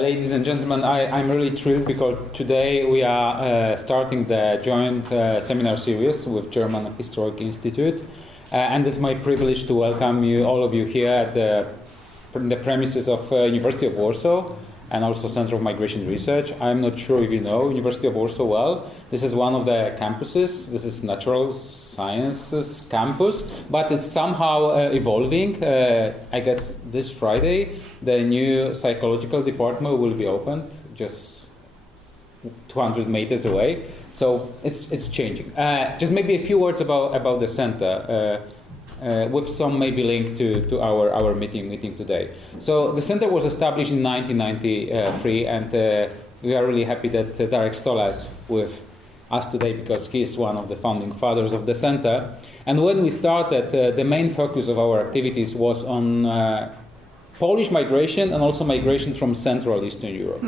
Ladies and gentlemen, I'm really thrilled because today we are starting the joint seminar series with German Historic Institute. And it's my privilege to welcome you, all of you here at the premises of University of Warsaw and also Center of Migration Research. I'm not sure if you know University of Warsaw well. This is one of the campuses. This is natural sciences campus, but it's somehow evolving. I guess this Friday, the new psychological department will be opened just 200 meters away. So it's changing. Just maybe a few words about the center, with some maybe link to our meeting today. So the center was established in 1993, and we are really happy that Darek Stola is with us today because he is one of the founding fathers of the center. And when we started, the main focus of our activities was on Polish migration and also migration from Central Eastern Europe.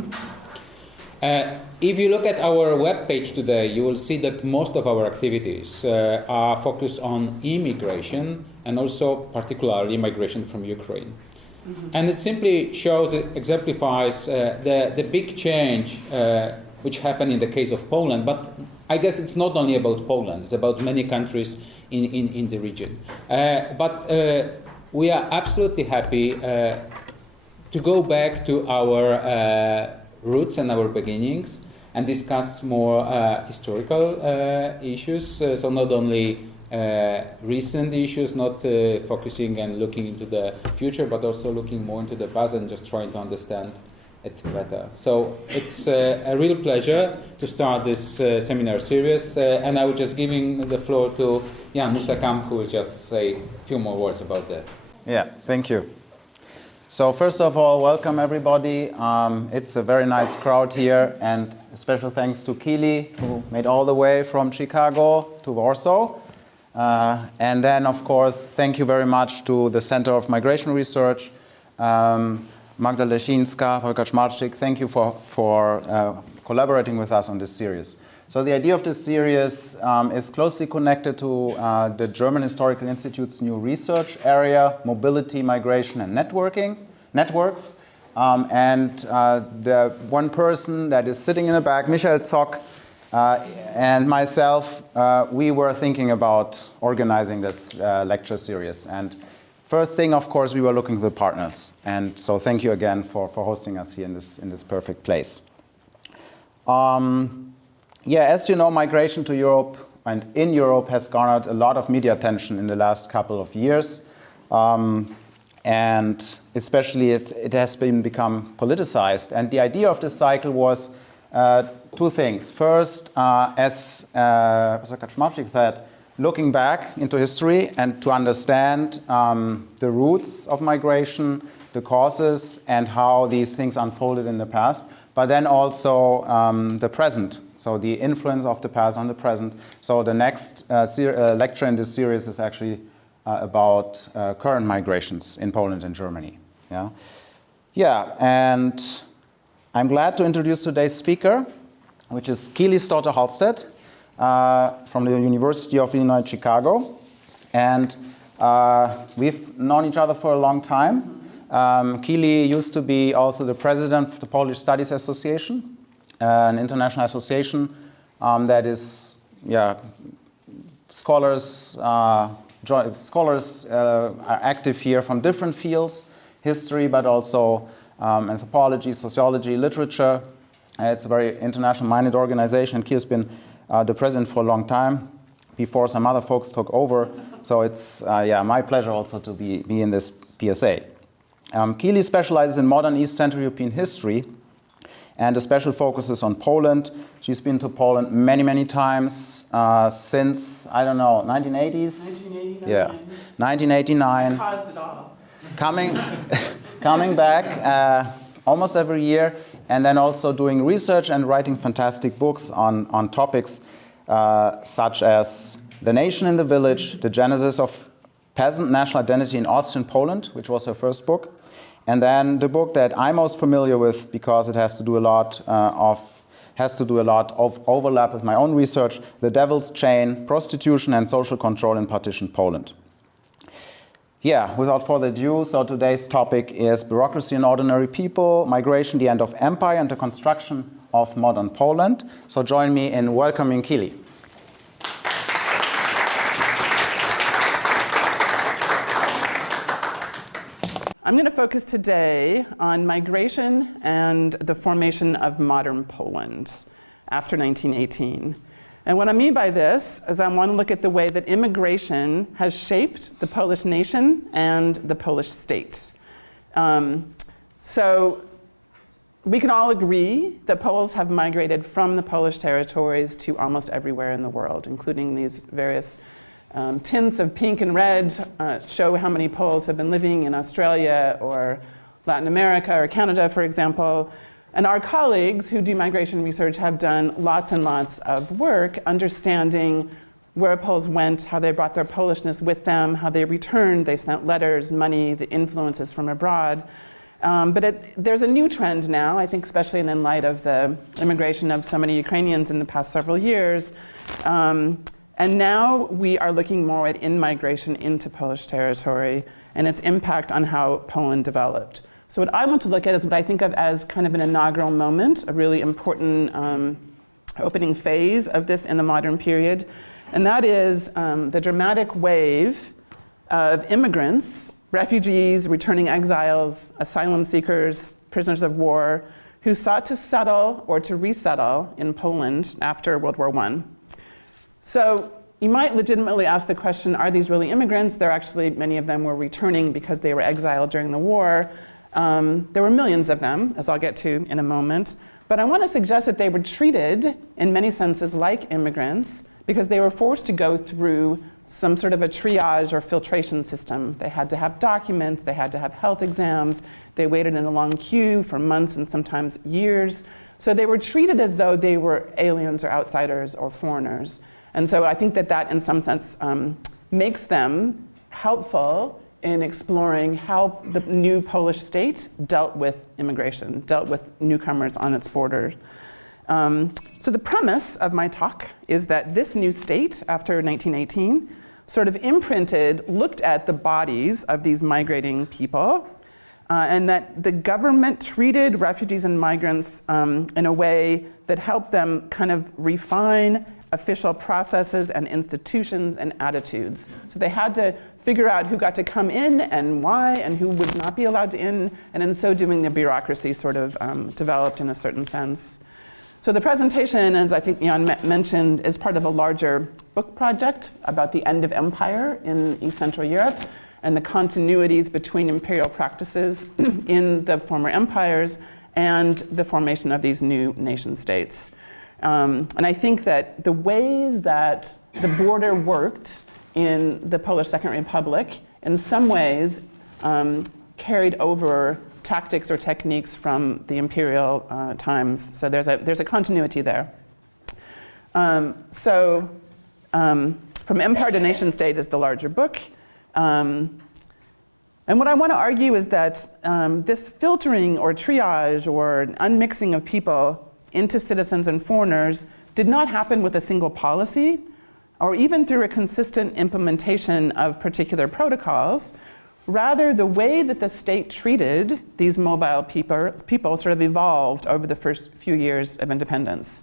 If you look at our webpage today, you will see that most of our activities are focused on immigration and also particularly migration from Ukraine. And it simply shows, it exemplifies the big change which happened in the case of Poland. But I guess it's not only about Poland, it's about many countries in the region. But we are absolutely happy to go back to our roots and our beginnings and discuss more historical issues. So not only recent issues, not focusing and looking into the future, but also looking more into the past and just trying to understand it better. So it's a real pleasure to start this seminar series, and I will just giving the floor to Jan Musakamp, who will just say a few more words about that. Yeah, thank you. So first of all, welcome everybody. It's a very nice crowd here, and a special thanks to Keely, who made all the way from Chicago to Warsaw. And then, of course, thank you very much to the Center of Migration Research, Magda Lesińska, Holger Schmarczyk. Thank you for collaborating with us on this series. So the idea of this series is closely connected to the German Historical Institute's new research area, mobility, migration, and networks. And the one person that is sitting in the back, Michael Zock, and myself, we were thinking about organizing this lecture series. And first thing, of course, we were looking for the partners. And so thank you again for hosting us here in this perfect place. Yeah, as you know, migration to Europe and in Europe has garnered a lot of media attention in the last couple of years. And especially it has become politicized. And the idea of this cycle was two things. First, as Professor Schmarczyk said, looking back into history and to understand the roots of migration, the causes, and how these things unfolded in the past, but then also the present. So the influence of the past on the present. So the next lecture in this series is actually about current migrations in Poland and Germany. Yeah, and I'm glad to introduce today's speaker, which is Keely Stauter-Halsted from the University of Illinois, Chicago. And we've known each other for a long time. Keely used to be also the president of the Polish Studies Association, an international association that is, scholars are active here from different fields, history, but also anthropology, sociology, literature. It's a very international-minded organization. Keely's been the president for a long time, before some other folks took over. So it's my pleasure also to be in this PSA. Keely specializes in modern East Central European history, and the special focus is on Poland. She's been to Poland many, many times since, I don't know, 1980s? 1989. Yeah, 1989. Caused it all. Coming back almost every year, and then also doing research and writing fantastic books on topics such as The Nation in the Village, The Genesis of Peasant National Identity in Austrian Poland, which was her first book. And then the book that I'm most familiar with, because it has to do a lot of overlap with my own research, The Devil's Chain, Prostitution and Social Control in Partition Poland. Yeah, without further ado, so today's topic is bureaucracy and ordinary people, migration, the end of empire, and the construction of modern Poland. So join me in welcoming Keely. I'm going to focus today on migration and the formation of modern Poland after 1918. And what I mean by this is I want to look at the way that immigration has shaped the Polish nation and the Polish state. So we can all agree that Poles have migrated from the Polish territories to almost everywhere in the world, including these various tints of pink and red show how many Poles have been living in Australia or Latin America or Canada, for example. And our colleagues who do migration research have done lots and lots of work understanding where Poles went, how they brought their Polishness with them, how they returned, they sent letters, money, the influences from abroad. But there's a new trend now, I think especially in light of the immigration of so many Ukrainians in the past several years. And now we are looking more at in-migration into Polish territory and its impact on how Poland developed. So what I want to look at is what I think of as kind of an inaugural moment, a really important opening phase of this in the modern period. And that is the dramatic wave of immigrants, refugees, returning exiles, asylum seekers, prisoners of war, who sought to settle or to resettle in Poland after World War I. So you might legitimately ask the question, are these really immigrants? They're actually, many of them were returning because they were exiled during the war. There were millions of them, as I'll get to in a moment. But I want to suggest that they were treated, in many senses, like immigrants because they were forced to go through some sort of a triage or filtration system. They had to have documents, they had to have health exams, they waited in a long queue for months and sometimes years. So they were treated as though they were aliens or outsiders or foreigners. And so I think that that, in some sense, makes them helpful in exploring how the new Polish state dealt with immigration, dealt with newcomers on its borders. So the premise of my talk is that this new state, after 1918, sort of imprinted, looked at the bodies of these migrating people, and that the government treated refugees and migrants in a way that helped them kind of refine official processes and institutions and attitudes. So they had to figure out who got to come in and why and who would not be allowed in, and in so doing the bureaucracy sort of developed in a certain sense. So the presentation, as I think Jan mentioned, is part of a larger book project about the end of empire in East Central Europe and the continuities between imperial practices in the former empires and the formation of these new nation states. And I think that the ways that the border worked in the Polish Second Republic in some ways carried over tactics or techniques from the imperial times. So there's a continuity there. From Empire to Nation State is the larger book. And what I want to argue is that this filtering or triage or unmixing of people into citizens and foreigners did not happen with a single policy or even through a consistent implementation of particular protocols. Rather, the way that the state treated these mobile people sort of evolved over the first few years of independence.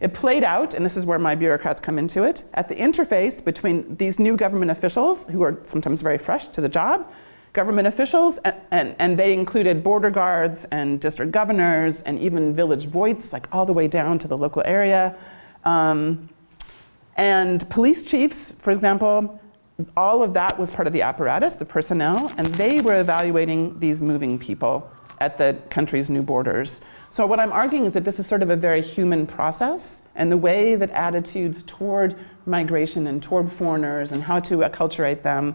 It played out, and this is where my bureaucrats come into it, at the interface between these new government officials, who are sometimes very fresh to the job, government officials, and they included border guards and district governors and even village voites, like all the way down to the local area. And police chiefs, for example, all of that was part of the apparatus, the personnel, and they were evaluating these moving people at the country's new borders. So what I'm arguing is that this is sort of a very human process, and the way that attitudes toward migration and toward foreigners and how to acculturate them,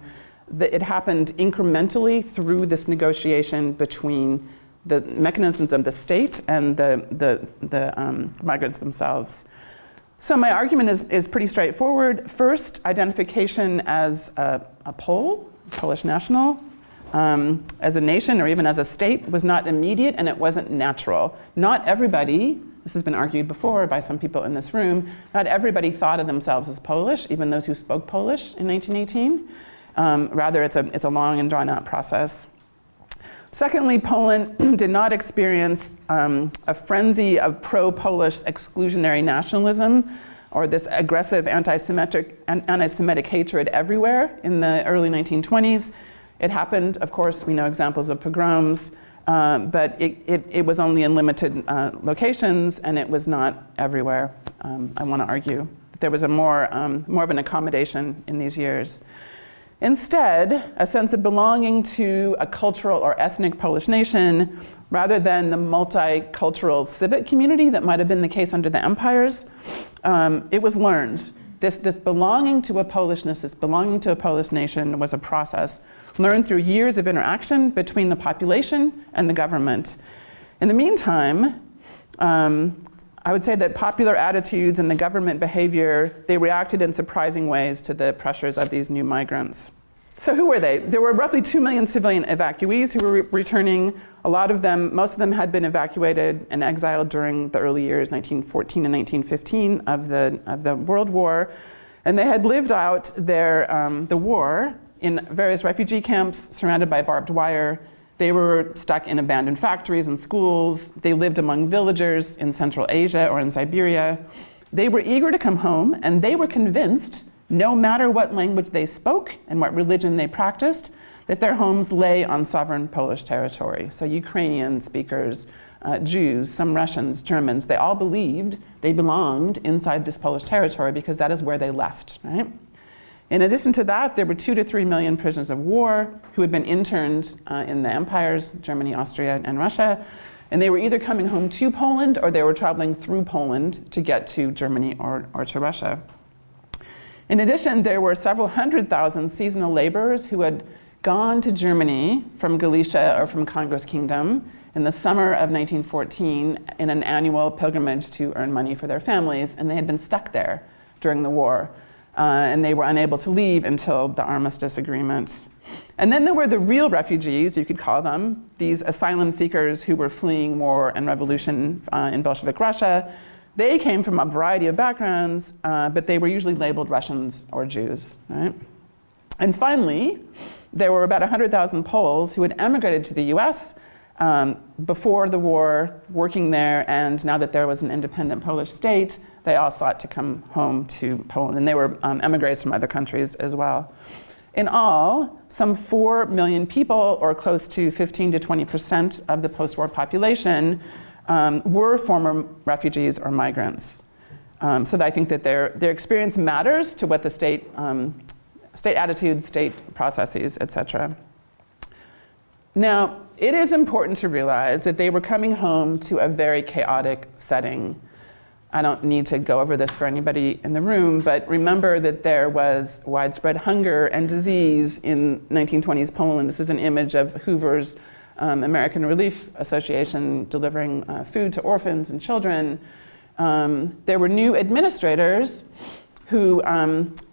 that it happened incrementally through this negotiation between the mechanisms of the state and the migrants themselves. So my argument is pretty straightforward. First, identification as a Pole, Polish national, as a nation or even as a state was not immediate and it wasn't natural. Not everybody, this has been argued before by some people in this room, not everybody thought of themselves as Polish, even those who spoke Polish in 1918. Rather, it's a long and drawn-out process. Secondly, Poland did not experience a frenzy of pro-Polish exclusionary nationalism or this aggressive anti-Semitic hatred everywhere in the early 1920s. It happened, of course, we know examples of pogroms, but it was only in limited locations, and it was not everywhere. I want to argue that there was a more of an accommodation in these years. Instead, a sense of belonging to a cultural or ethnic Polish nation, rather than the multicultural civic community that might have been the case under the empires, it was learned. This belonging to a Polishness, this belonging to a Polish nation was a process learned through years of interaction between the population and the government. In the meantime, I would say that popular attitudes and the government behavior, they reacted in surprising ways to the pressures of these new migrants. So who were they? There were roughly 2 million civilian evacuees who were returning. A lot of them, most of them had been evacuated and exiled during the early years, 1914 and 1915 of the World War. And they had lived out the war in various refugee camps surrounded by barbed wire. They were stuck in abandoned factories and schools. They lived among villagers in Central Asia or in Siberia. They were eager to come home, and they were convinced, no matter what language they spoke and what religion they practiced, that their homes lay on sovereign Polish territory. So Ukrainian speakers, Jews, some Russians, Germans, they all believed they belonged inside this Polish territory because that is where they left, right? In addition to that, there were 2 to 3 million prisoners of war who had been interned in the empires, Germany, Austria, and Russia. And they were either coming home to Poland or they were traveling through Poland to get to Germany or to Russia. In addition, there were several 100,000 seasonal laborers who had gone to Germany from Galicia or from Congress Kingdom in the summer of 1914 in an annual pilgrimage to earn money for their families, and they had been stuck there during the war. And they were unable to leave until the armistice agreement. And then there were the real refugees, you could call them, these asylum seekers who were fleeing war and revolution in Bolshevik Russia. They came from a variety of backgrounds, but they were usually labeled Russians or Jews, right? And finally, there were about 100,000 Poles who had emigrated to the US before the war, working there, and now that there was an independent Polish state, they all sought to come home to Poland, and they were emigres from other countries as well. In all, some 4 million people, or close to 15 to 20% of the post-war population, were former refugees or migrants. So I think that their experience matters to what the state attitudes, state processes, etc. Now, it is important to realize that they were coming home to a very chaotic setting. I don't need to go over this for anybody in the room, but remember that there was widespread hunger and disease in 1920s Poland. This is an image of Hoover's American Relief Association delivering food to orphans and children. There were new administrators who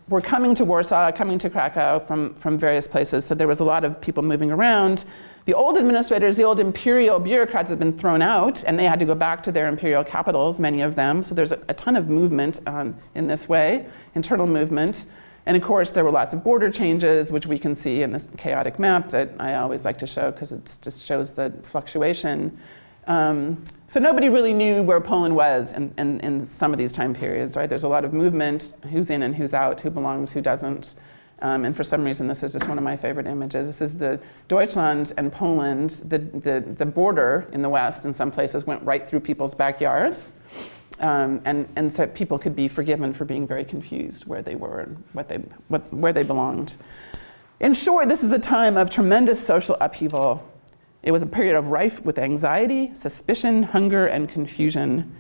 were coming to Warsaw, coming to Krakow from various places, so there was a lot of people moving around. The old administrators, the old imperial bureaucrats had been thrown out, and they had to go back to their imperial capitals, many of them, so there's a ton of movement in this way, internal movement. And of course, there were lots of border changes, which we can see in this chaotic map that I always like to show because it just shows the fluctuation. So nobody really knew where Poland was in some of these time periods, right? There's a lot of movement, who's in and who's out, who belongs, who doesn't. And for some reason, this is just one of my favorite images. This is the Deutschland and Poland, the border in the West in some places went right through people's backyards. And so people could be forgiven for being very confused where they were and where they belonged. In short, this is a time of tremendous social upheaval. It was a period of rife with anxiety, suspicion, hunger, and confusion.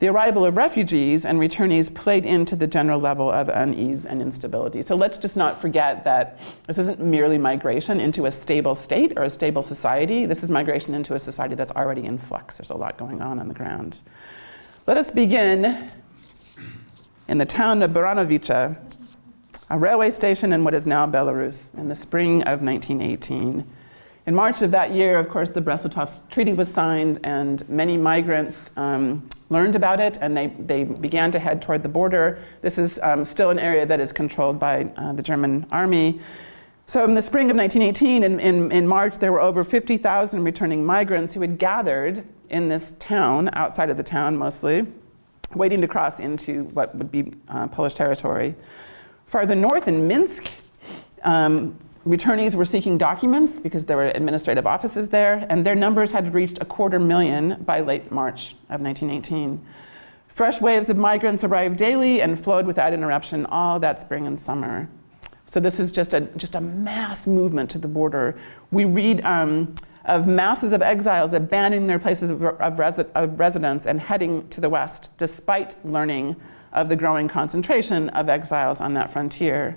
The arrival of refugees and returnees played into the general level of unease and instability. So let's just not forget that this isn't merely migration into a stable state or a stable society. This is migration into a society that's already in flux. There's a lot going on the ground. Let us begin in the town of Baranowice, a railway station in what is now Belarus, in the spring of 1918. In March of that year, of course, the Brest-Litovsk Treaty was signed, and many migrants learned about it, and they began to head toward the border. This is still an area that is controlled by the German army. So in the spring of 1918, in March, there were over 50,000 returning migrants who had gathered in this town, outside of the town mostly, waiting to cross into what would be Polish territory. Farther north in Minsk, returnees were seeking documents because there were administrative offices there, and their numbers had reached 250,000 by late March of 1918. Fresh waves of migrants arrived daily and flowed without interruption all that spring and summer. So this is just a mass movement to the border. We read of masses of exiles abandoning their places of residence and heading to the west, despite learning of the growing concentration of exiles on that frontier.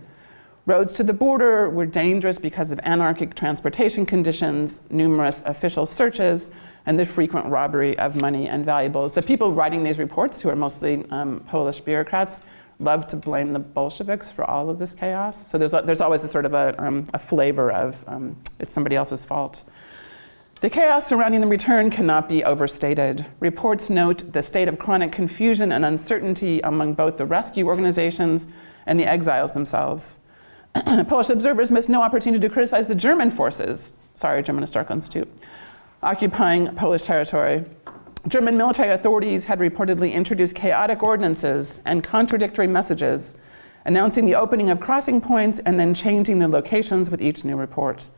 Roads to the border were dangerous because of anarchic transportation conditions, numerous official searches, and the frequent robbery of money and valuables. The people writing these reports, who are mostly Polish bureaucrats, love to blame the Bolsheviks for all of this chaos. So there's always a sort of a flavor of it's somebody else's fault. The chaos surrounding the return cannot be overstated. Reports note the state of chronic confusion and uncertainty among both the rescue organizations and the exiles themselves. Polish observers missed no opportunity to criticize the German forces, German Historical Institute, occupying Polish territory. German military authorities had reportedly introduced chaotic ordinances and contradictory messages, announcing the opening of crossing points and then changing the locations with each new report.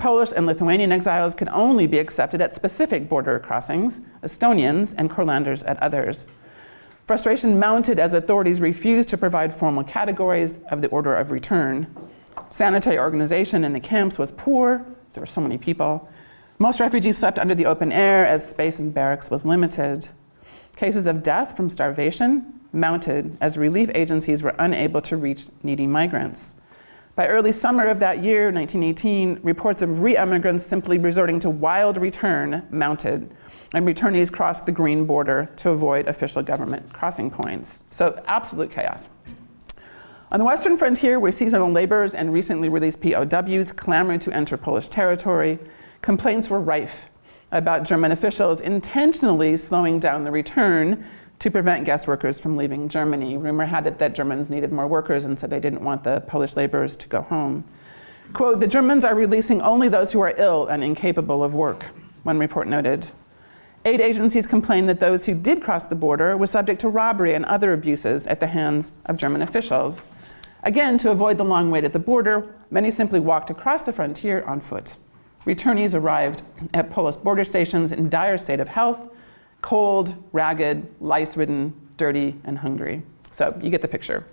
Polish and Lithuanian exiles could only be accepted at specific border crossings, Estonians and Courlanders at others. Frustration mounted as authorities refused to provide formal categories of the order of return. Sanitary organization in the camps was poor, there were so many people. Most refugees slept under the open air as space in barracks was limited. Cases of death from starvation mounted as relief agencies were unable to reach needy migrants. By early summer of that year, 1918, reports of re-emigrants simply resorting to wild return mounted, and returnees crossed the green border to avoid official government crossing points. So absolute chaos. On the western frontier, where seasonal laborers and recently released POWs clamored to enter Polish territory, complaints were rife about German officials intentionally slowing down the return to prevent guest workers from leaving Germany. Rumor had it that Germans needed more workers, and so they didn't want the Polish laborers to go home. Quote, "The Germans are releasing only those who are ill and incapable of work," one report noted. Aid agencies complained that those who did cross the border were subject to robbery and other abuses at the hands of German officials. Again, to avoid the long wait at the border, many simply walked across the frontier on foot. Returnees arrived at Polish border stations in dire state of health, cold, ragged, lice-ridden, dirty, and hungry. So you get the picture.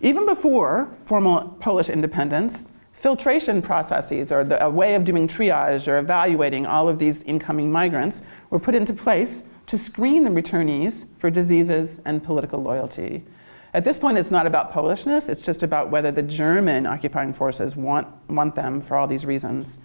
Even before formal Polish independence, filtration processes, or a way of doing triage or evaluating all of these incoming migrants, were put into place to screen the returnees for diseases and political loyalty. At this point, it's not about Polishness, it's just about whether the German occupying forces want them for all these reasons.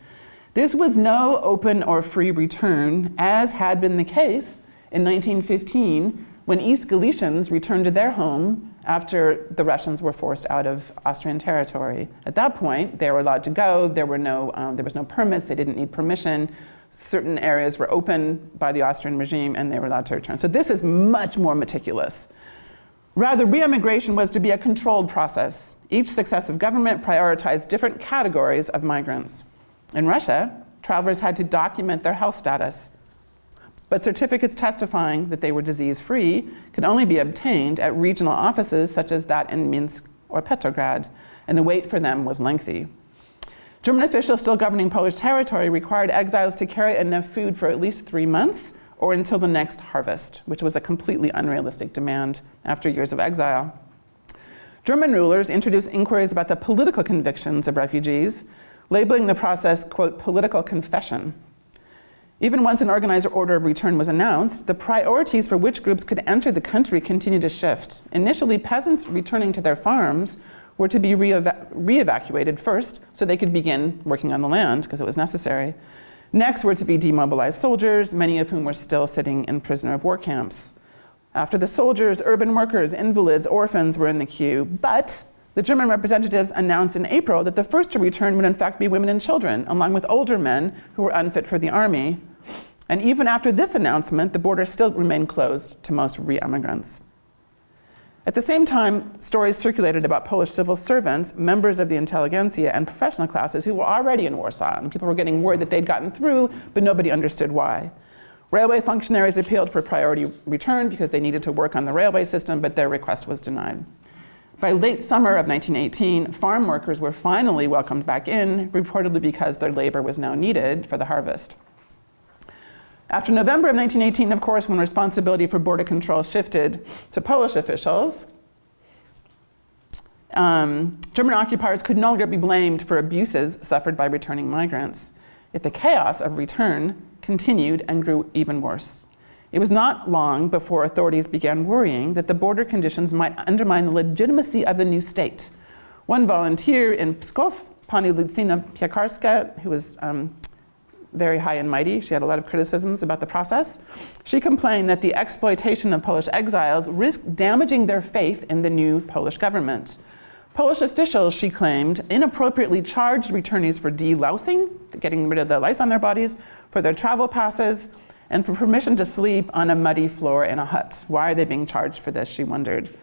This was no open or free return, as had been the case in 1915 when East Galicians returned to their home after the Russians were forced out of Austrian territory. At that point, they were allowed to go. There was no permits. They didn't need permission. Certain areas were open by the Austrian regime, and they were allowed to return. So this is much more meticulous. Rather, re-immigration was to be a controlled process. Each successive government prioritized different categories of migrants. In Russia, travelers had to document their health status, but certificates testifying that they were disease-free could only be obtained at regional offices such as that in Minsk or Petrograd, and the wait for them was lengthy. German officials still governing Polish territory required exiles to carry enough food for at least 3 months or until the next harvest, which was a completely unrealistic demand after years of exile. German rulers introduced inquiries about the political convictions of refugees, labeling the process, quote, political confession. Even once an organized order of return was announced, the priorities for which groups could enter the country continued to shift. Initially, peasants returning to their farms were to be re-evacuated first so they could begin working on the land because it was necessary. Next were to be demobilized soldiers, many of whom were still sitting in prisoner of war camps. After the soldiers, urban workers, invalids, orphans were in the queue, but the German representatives announced in April that the first to return would in fact be women and children, along with older men who were unfit for the army. And even after this announcement, the border still remained closed to most re-emigrants. At the same time, stories circulated about Polish civil servants, members of the intelligentsia, and professional classes who were already in Warsaw, and people were getting word that they'd gotten through, but nobody understood why. Railway functionaries appealed for priority return because they needed to work on the railway system, but their request was denied. By late summer of 1918, farm workers were finally welcomed back in, reportedly because their labor was now needed for the harvest. After November of 1918, of course, when responsibility for border control shifted to Polish officials, German occupiers could no longer be blamed for abuses suffered by returning migrants. Yet the chaos of return continued and grew even worse. It was not long before authorities began worrying that the border conditions might undermine the legitimacy of the new state. One volunteer in Pskov, Pani Lucina Piekarska, who was very high and mighty, she had a lot of criticisms about the process, she complained that the exploitation of Polish exiles risked damaging their faith in the new Polish government. Polish officials, she claimed, inappropriately charged returnees for delousing, getting rid of the lice on their bodies, for their travel passes, and for permission to sleep on a muddy floor in a hut. Why are they being charged for this, she wondered.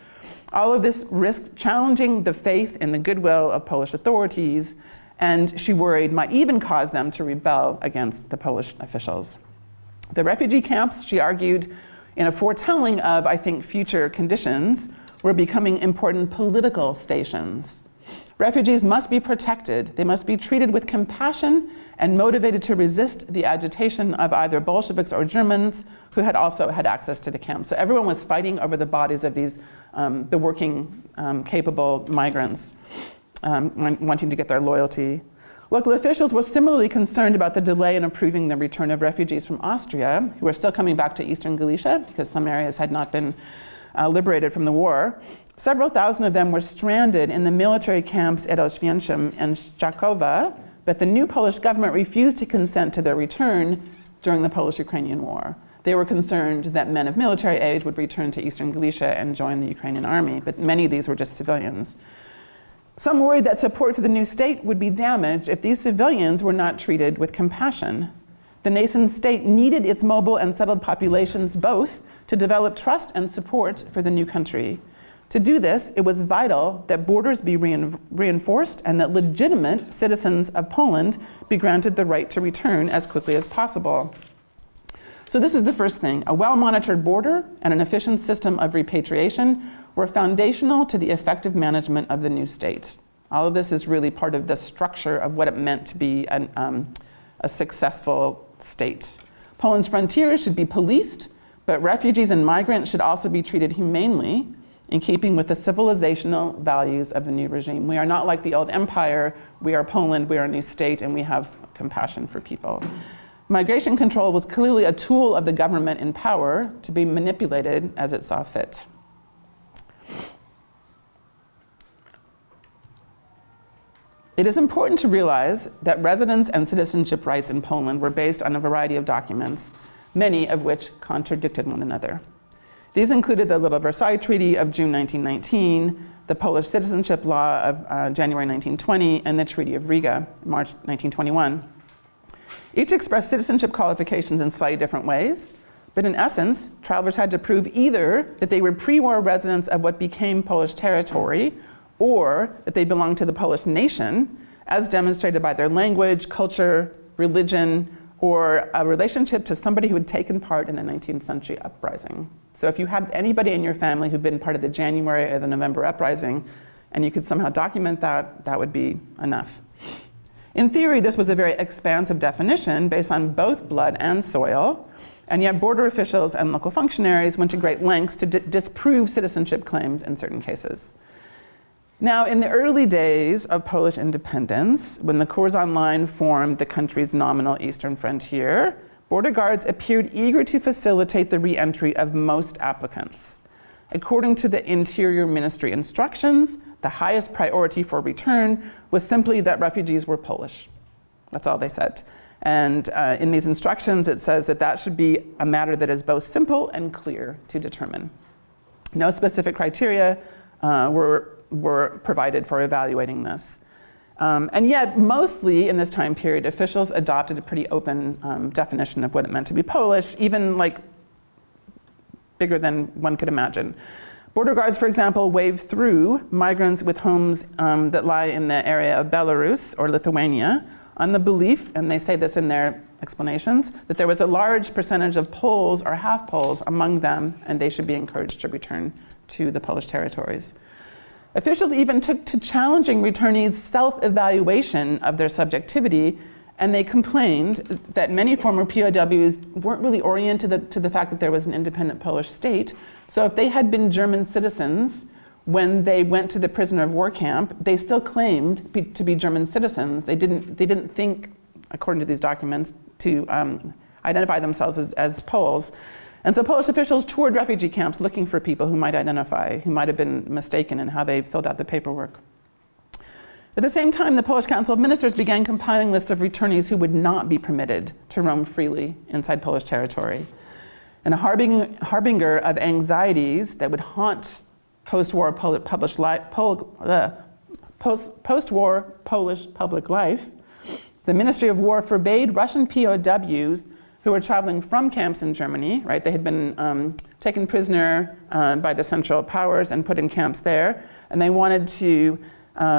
All of this risked challenging the faith in the goodwill of Polish authorities, and she worried might even cause them to rebel against the Polish officials. The refugee camps, she argued, in a foretelling of, I think, future conditions, were becoming important political stations. Refugees must be protected. They must be treated with compassion and motivated to resist the agitation of either Bolsheviks or Germans who had also had access to the camps. So everyone was fighting over the bodies of these, the working, capable migrants, wanting to get their loyalty. Local officials were similarly concerned about the delay in approving the return of refugees from Austria, who were still coming back to eastern Galicia because some areas had not been liberated from the war. Several thousand of them were stranded in the military camps at Oświęcim and Szczakowa, but the new Polish government refused to consent to their return during the Polish-Ukrainian War. They were concerned that men of military age would return to eastern Galicia and join the Ukrainian army, but many of these were just civilians. Some worried that support for the new state would be damaged if these civilians were not treated with compassion. The nascent state needed its mobile and settled populations both to develop trust and support for the new country. To do this, it was vital that borders be reinforced and that legitimate citizens of Poland be granted the right to return as quickly as possible. So this is the first thing. A well-monitored border and an efficient system of repatriation were foundational to the effective management of the new state. All of this is really part of the structure of what it meant to be a successful state. Poland's frontiers should be policed, but refugees and migrants should also be treated humanely in keeping with the civilizational values of the new regime. We are not like the old empire. We are Poland, we are a new state, and we have compassion for people. Migration control was clearly a tool of the government in power to be manipulated as it saw fit. It is important to realize that residence and citizenship rights in Poland were based on a variety of documents, many of which contradicted one another. These included the Little Versailles Treaty of June 1919, the Polish Citizenship Law of January 1920, and the Treaty of Riga, March 1921. Each expressed citizenship qualifications in slightly different ways, but in essence, travelers had to prove either that they were pre-war residents of what became Polish territory, or that they belonged to the Polish nation, as demonstrated by their language, culture, religion, or a relationship to somebody who had taken part in a 19th century uprising. So if you had anybody in your family who'd been part of the January or the November uprising, and you could somehow document that, that would be enough. In theory, this was a very expansive definition based on both blood and soil, and yet border officials and local functionaries went to great lengths to disprove citizenship claims in certain cases. Now, in the early days of Polish independence, when the Curzon Line formed the country's nominal eastern frontier, border guards appeared eager to facilitate the re-entry of most applicants. According to the Interior Ministry instructions, the highest priority for return was simply that refugees were Polish. That's all they said. And in these instructions, it says that that should be a matter that is both simple and clear to determine. No specific criteria were provided for evaluating this. And yet, mostly in this time period, officials adopted a pretty open definition of what it meant to be Polish, even like bigger than one could imagine. Border guards, for example, wave through migrants with homes that lie in the area of Belarus or Lithuania on the belief, and they say this in their explanations, that there was a large percentage of Poles or half-Poles among them, and they should be encouraged to return to the Polish territories. Officials even took to challenging returnees' self-evaluation of their subjectivity, and they complained that many former POWs weren't really oriented to the fact that there was an independent Polish state. So if they had been German citizens when they went to the prisoner of war camp, they still claimed to be German citizens. They didn't think, according to these documents, to identify themselves as Poles. And so Polish officials toured refugee camps looking for people who might identify, who might have been mistaken in how they filled out the paperwork. At the same time, the Polish Council of Ministers began compiling lists of returnees who would not be permitted to roam freely inside Polish territory. And a harbinger of anxieties that would haunt post-war Polish public life, the Ministry of War forbade Russian POWs who were traveling from camps in Germany, right? They had been taken prisoner by the Central Powers and put in camps there, and they wanted to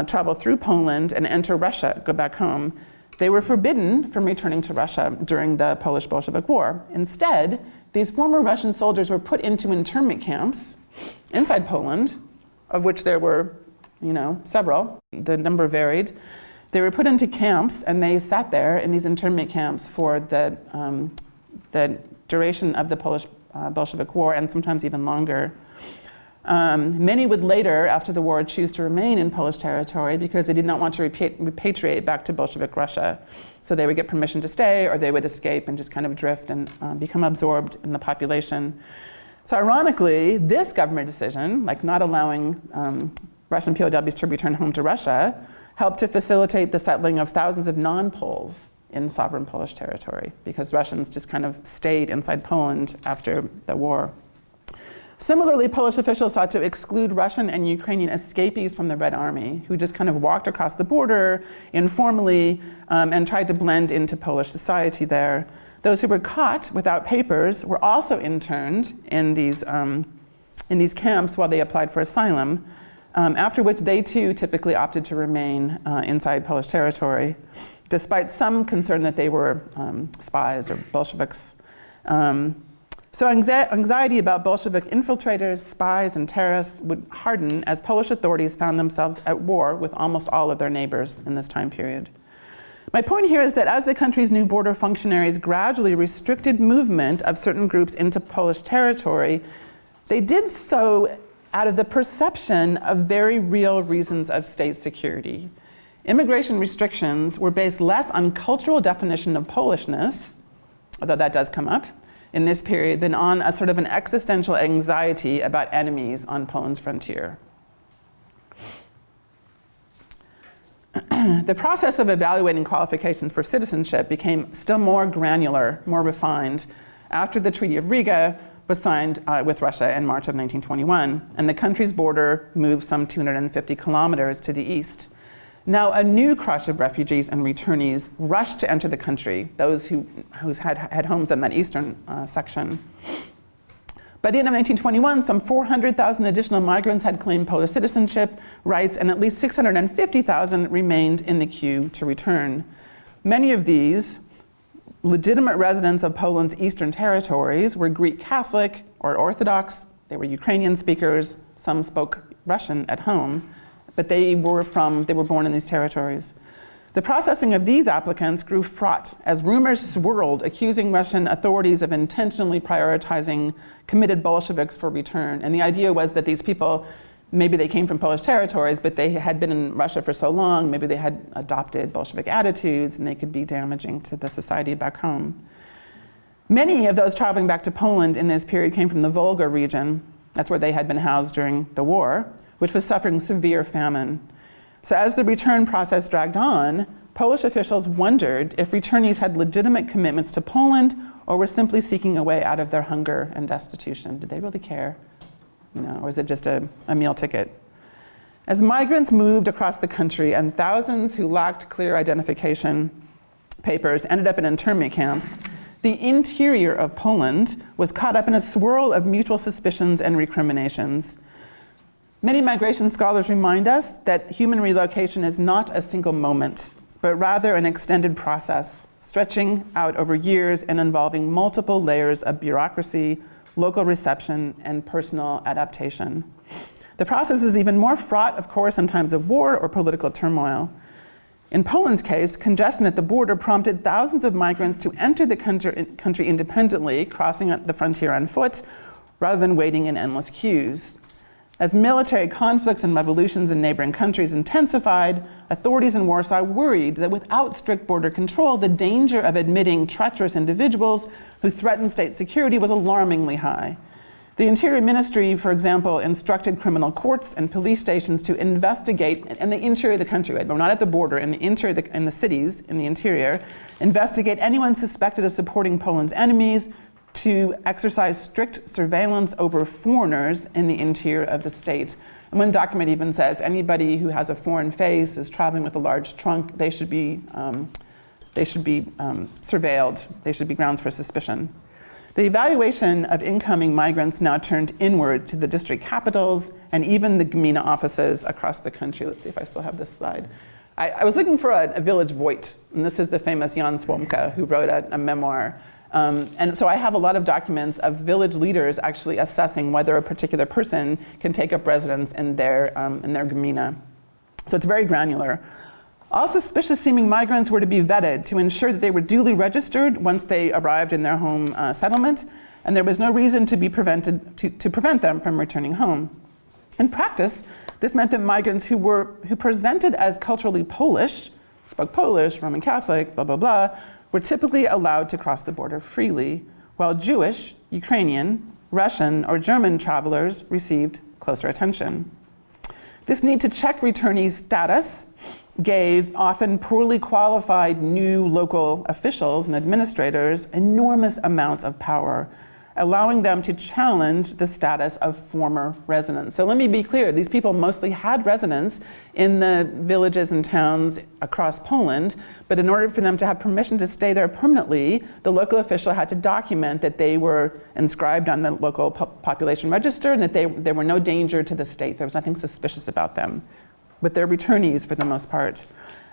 travel through Poland and enter Russia, go back home. They were forbidden from returning to Russia during the Polish-Bolshevik War. Instead, these former Russian soldiers were put into internment camps inside Poland, of which there were, several. The number varied. They were put into camps, and they sat there in these internment camps for the duration of the Polish-Bolshevik War, and sometimes even longer. Many would later, after the war, choose to remain in Polish territory because they did not want to repatriate back to Bolshevik Russia. So they would get permission to stay, or they would escape and just kind of drift and become absorbed in the population. So ironically, this government decision, like not allowing Russian POWs to return home to Russia, helped to facilitate the settling of thousands of non-Poles in sovereign Polish territory, because Russians just kind of stayed inside Poland after the war. Similarly, Polish officials sought to exclude Russian and Ukrainian escapees from the Red Army, who just kind of walked across the border informally and tried to blend into Polish society there. Those who were caught without papers were also interned in these camps while they applied for asylum, after which they too typically opted to remain inside Polish territory, despite some concern that they were spies or Bolsheviks. So anxiety about Bolshevik infiltrators, spies, and terrorists would harden as Polish authorities found themselves at war with almost all of their neighbors in this time period. My point here is that as the country's new border functionaries gradually restricted movement of certain groups into Polish territory, they did so out of the perception of very real reasons of state security. Immigration restrictions were based less on cultural definition of Polishness, although that does come up in this period, than on a sort of an existential anxiety about enemies on Poland's frontier. The process of evaluating qualifications for citizenship became still more granular, more refined, after the Treaty of Riga was signed with Russia in March of 1921, and the country's border moved some 250 kilometers to the east. Now, a new crush of refugees and returnees rushed to enter the country, those who had homes in that eastern section. By the end of 1921, some 400,000 additional migrants had claimed Polish citizenship rights, and at least 650,000 remained in the queue to return. Many of these legitimate residents of Poland's eastern territories were Greek Catholic or Orthodox. They were Ukrainian speakers. Some spoke Russian at home, but they were born in these territories. The processing of these applicants grew fraught as rumors swirled accusing Russian authorities of intentionally prioritizing committed Bolsheviks for return. And the idea was that these people, maybe they came from Polish territories, but they had been in Russia for so long, maybe they had adopted Bolshevik attitudes, and they could be damaging to the society back home. Many of those traveling back to Poland in this period came from the Volga region. That's where they had been housed during the war, which was suffering severe famine. So as the return process dragged on, Polish officials wondered if returnees had legitimate commitments to Poland or were simply seeking a way out of their hunger and destitution. Did they really care? Or is it just a meal ticket? As migrants moved across the country and thousands who lacked clear identification papers ended up in internment camps, the interior of Poland was caught up in a swirl of mutual suspicions and recriminations. Many migration scholars remind us that human relocation is not a single moment, but rather an extended process, stretching out over years and involving multiple layers of bureaucracy, local reception, and personal adaptation. The process is even more fraught, of course, in times of war or political turmoil. In Poland's case, congestion at the border prompted thousands of migrants to enter the country independently, crossing the frontier on foot, rather than waiting in endless queues. As military conflicts and revolutions in neighboring countries intensified, authorities in Warsaw worried that without strict border control, the danger of admitting treacherous individuals who threatened state security was alarmingly high. The Interior Ministry, for example, instructed criminal courts and police stations to investigate in the interior of the country, right? But not at the border, in the interior, in the cities, in the interior, investigate anyone suspected of supporting Poland's enemies, to exercise strict surveillance over foreigners in the interior of the state. And one document even says anybody who has a foreign face, is traveling with a large trunk, they should be surveilled. They should be grounds for suspicion. The evaluation of incoming migrants now turned inward to the district capitals and even the gmina offices across the country. Let's see if I still have this slide. I was looking for a village voigt, and this is the famous Jan Słomka, who wrote a memoir. And so I have a lot of documents of village leaders actually assessing whether a particular person can take up residence in their gmina. So it's very granular. All suspicious-seeming migrants were to be vetted to ensure that they were duly registered once they arrived in their home settlement, and there was no reason to prevent them from returning home. In practice, this meant that migrants who presented as culturally Polish, spoke Polish, Roman Catholic, blah, blah, blah, were typically allowed to cross the border freely, while Jewish, Ukrainian, Russian, or German travelers received closer attention. This need to check returnees' status gave often poorly qualified new local officials and administrators enormous amounts of power, allowing them to challenge the status of former residents. So let me be clear, these people mostly had residence in the villages and towns across Poland, but in order for them to have permission to stay there permanently, the local official had to document that they were inscribed on the local population register and that there were no danger to the state. There was nothing suspicious about them. But they're returnees for the most part.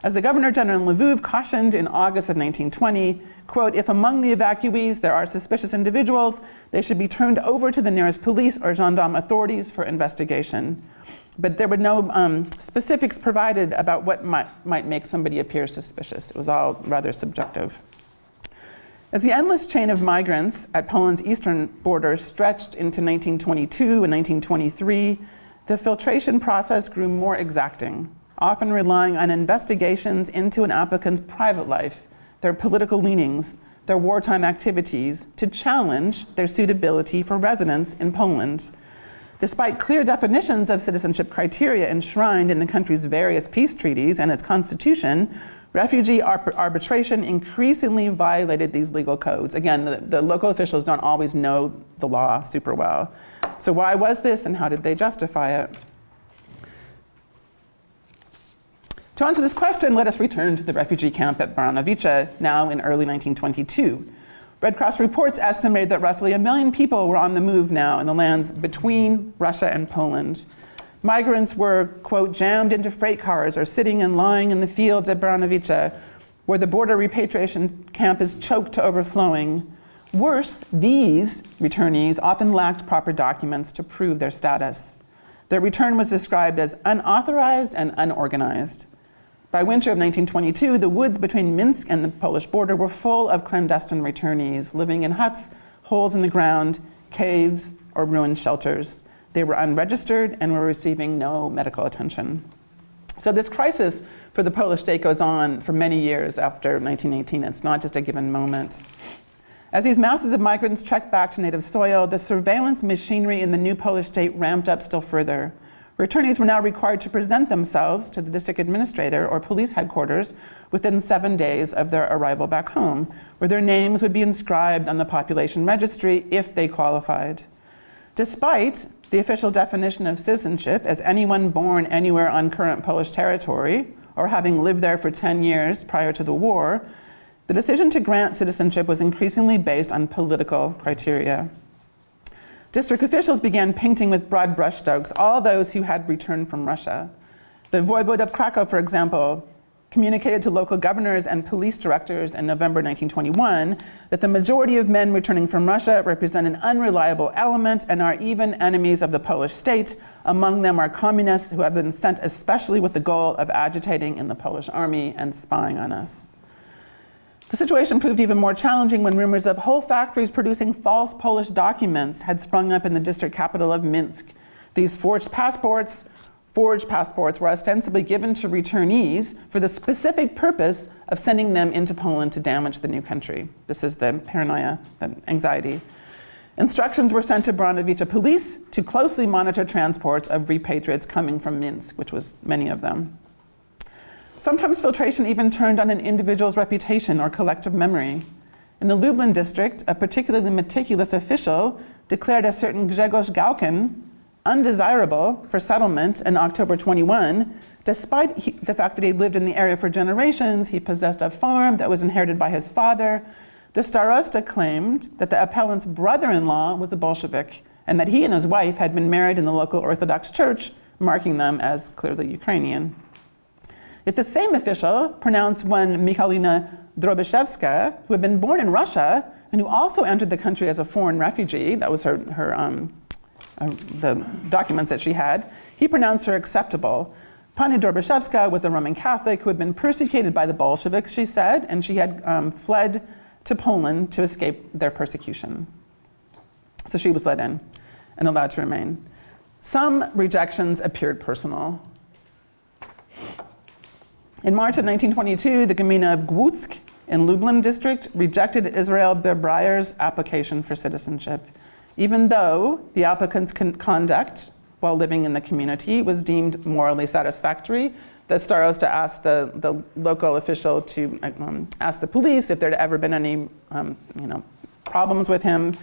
As the Governor General in Lviv cautioned in August of 1920, quote, if among the evacuees there are suspicious individuals, they should be turned over to the nearest police or gendarme authorities for investigation. But there were no specifics provided about what might make somebody appear suspicious. It was all rather subjective. As the endless chain of migrants at Poland's eastern border stretched into 1922 and 1923, the filtration process grew more exacting, often relying on investigations into an applicant's private life, their political leanings, their wartime activities, to challenge their suitability for residence in Poland. Despite clear definitions of citizenship criteria enshrined in the country's various peace treaties and its constitution, refugee arbitration increasingly violated these legal codes. Again, the local officials don't always know the law super well. So why was this and how did they justify it? To answer this question, let us return to the refugee camp at Baranowice, now in early 1922. Red Cross reports estimate that roughly 1 million people were on the move now in the lands between Russia and Poland. Migrants were, quote, jammed into freight cars or sitting and lying in the fields at Baranowice, where the border repatriation camp is choked to overflowing. Worse, these returnees often lacked proper documents to prove their status. Their return was described as unauthorized and unorganized. By winter of 1922, the woods between Minsk and the Polish border were full of clandestine returnees, living in huts, holes in the ground, caves, or ruined shelters. They were unregistered and were receiving no medical attention. So this crisis for the Polish state goes on for many years after 1918. It's not just a given moment. As these masses of migrants trekked back to native soil, the surveillance machinery in the new Polish state ramped up still further. Returnees were now required to present themselves to the district administrator or police headquarters within 7 days of their arrival back home, where their names would be inscribed on the population registry if they qualified. Despite the official definition of citizenship as anyone born anywhere on current Polish territory or having lived there for 10 years prior to the war, the decision to grant citizenship was increasingly based on political criteria. District officials began painting with broad brushstrokes all those who had returned from Russia. The voivode of Krakow, for example, communicated to local governors and police directors in November 1921 that the majority of men returning from Russia represent an unreliable element and are even enemies of the Polish state. Among them are communists who have been sent especially with the goal of agitating in the Polish army and spying on us. The situation proved even more challenging when rumors of whole factories producing false Polish documents had sprung up in the district capital of Minsk. These forged passports were ostensibly given to returnees for the specific purpose of sending them into Poland to damage the new country. This is the paranoia, the anxiety. Instructions were sent to Branovice police to closely monitor transports of repatriates coming from Minsk, which was many of them. Sometimes filtration even turned on an individual's reputation or collective memory. In the Lublin district, a particularly meticulous official declared a certain Grzegorz Gałkin undesirable for settlement in October 21, despite the fact that he lived in the area for generations. He possessed a farm that was inherited by his father. The starosta claimed that the appellant's brother-in-law was a Bolshevik and that he and his wife had been married in the local Orthodox church, marking them as clearly Ukrainian. Yet the same official pronounced one Michalina Drobyszewska, who had been born in Russia and who also entered the country as a foreign refugee, that was the documents that she had, he pronounced her acceptable. Pani Drobyszewska was a Roman Catholic who had been persecuted by the Bolsheviks, she said, and she had fled to Poland to escape their persecution. So she was let in and allowed to remain. Some rejections appeared personal. In March of 1922, the Gmina of Głódzk in Lublin district rejected Israel Bebreyer's application for citizenship, even though the applicant's conduct while living in the community was deemed morally satisfactory. The starosta asked the local official to ask the police if there had ever been any problems with him.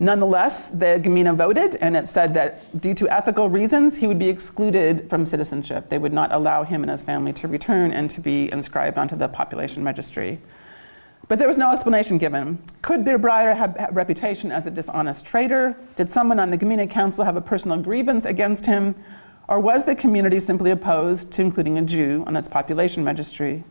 Nonetheless, the Gmina voted, and it said that due to ethical reasons, he would be excluded from citizenship. They would not allow him and his family to return and to be inscribed onto the population registry. But there was no explanation given. Could Berbreyer have a reputation as a dishonest traitor? Did someone on the Gmina council have a personal grievance against him? Or was the community simply opposed to including a Jew on its population registry?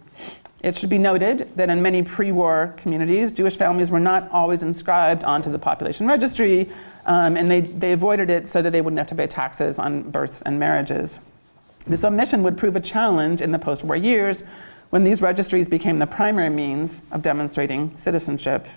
It should be noted that in many pre-war communities, Jewish families were not always inscribed onto the population registry, and they avoided it so that they wouldn't have to pay taxes on births and marriages. This omission would prove a challenge in the post-war years when these registries became the primary means of demonstrating citizenship.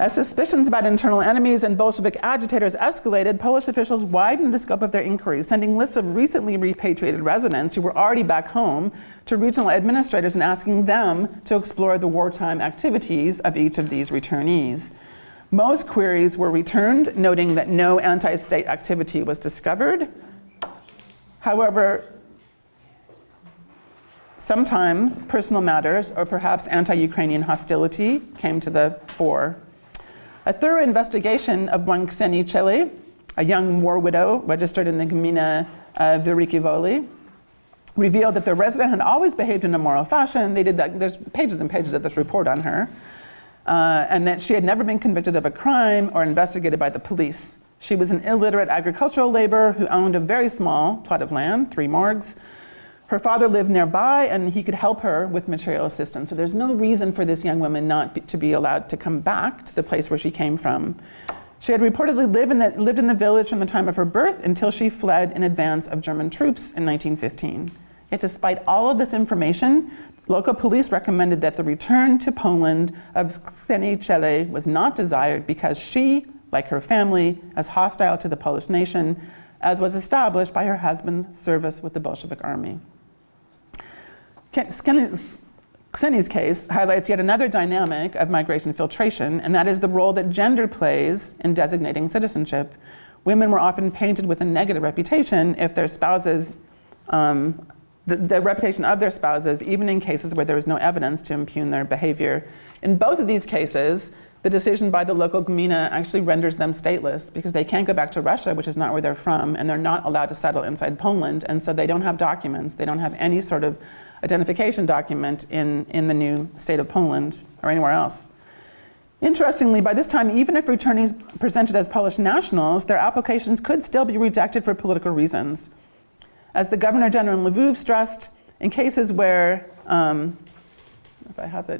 As suspicions about internal enemies and Bolshevik agitators escalated, Polish officials widened the scope of their inquiries, sending lists of recently repatriated residents who were already back home to regional administrators and asking them to explore the wartime activities of each of these returnees. Most queries were returned, noting that no anti-state activity was discovered. However, sometimes personal matters or perhaps anti-Ukrainian hostility came to the fore. A thorough investigation of one Kseni Keely, a young war widow registered in the Gmina Wielkie Woli, revealed that the resident had always behaved in a moral fashion. There's pages and pages of this report on her, and that she had never been convicted of a crime or investigated by the police. She was an illiterate agricultural laborer who owned a very small plot of land, 3 morgues. Her father lived nearby, and he could help her with material assistance. So there's no reason for this young woman to be allowed to come back to the place where she came from. She had reportedly lived in the village from the time of her birth until she fled in advance of German troops in 1915. Yet despite all of this information, local police recommended that the return to Poland of Kseni Keely was not desired because she, like her family, is hostile to the Polish nation, as was established by her husband's service with the Bolshevik army. Kseni's case highlights yet another dynamic of migration filtration, and that is the role that gender plays in designating citizenship. Women were often painted with a negative reputation if their spouses, the reputation of their spouses, even in cases where there was no evidence to impugn their behavior. In both of these cases, the decision by the local gmina actually renders them stateless because they can't go back to Russia, which is not where they're from, and they're not allowed to settle inside Poland, and so they don't have documents. They don't have any sort of identification document in the new state of Poland or anywhere else. Interestingly, by this time, even if returnees presented as Polish nationals, their applications could still be rejected for political reasons. As the Governor General in Lviv stressed, in cases where,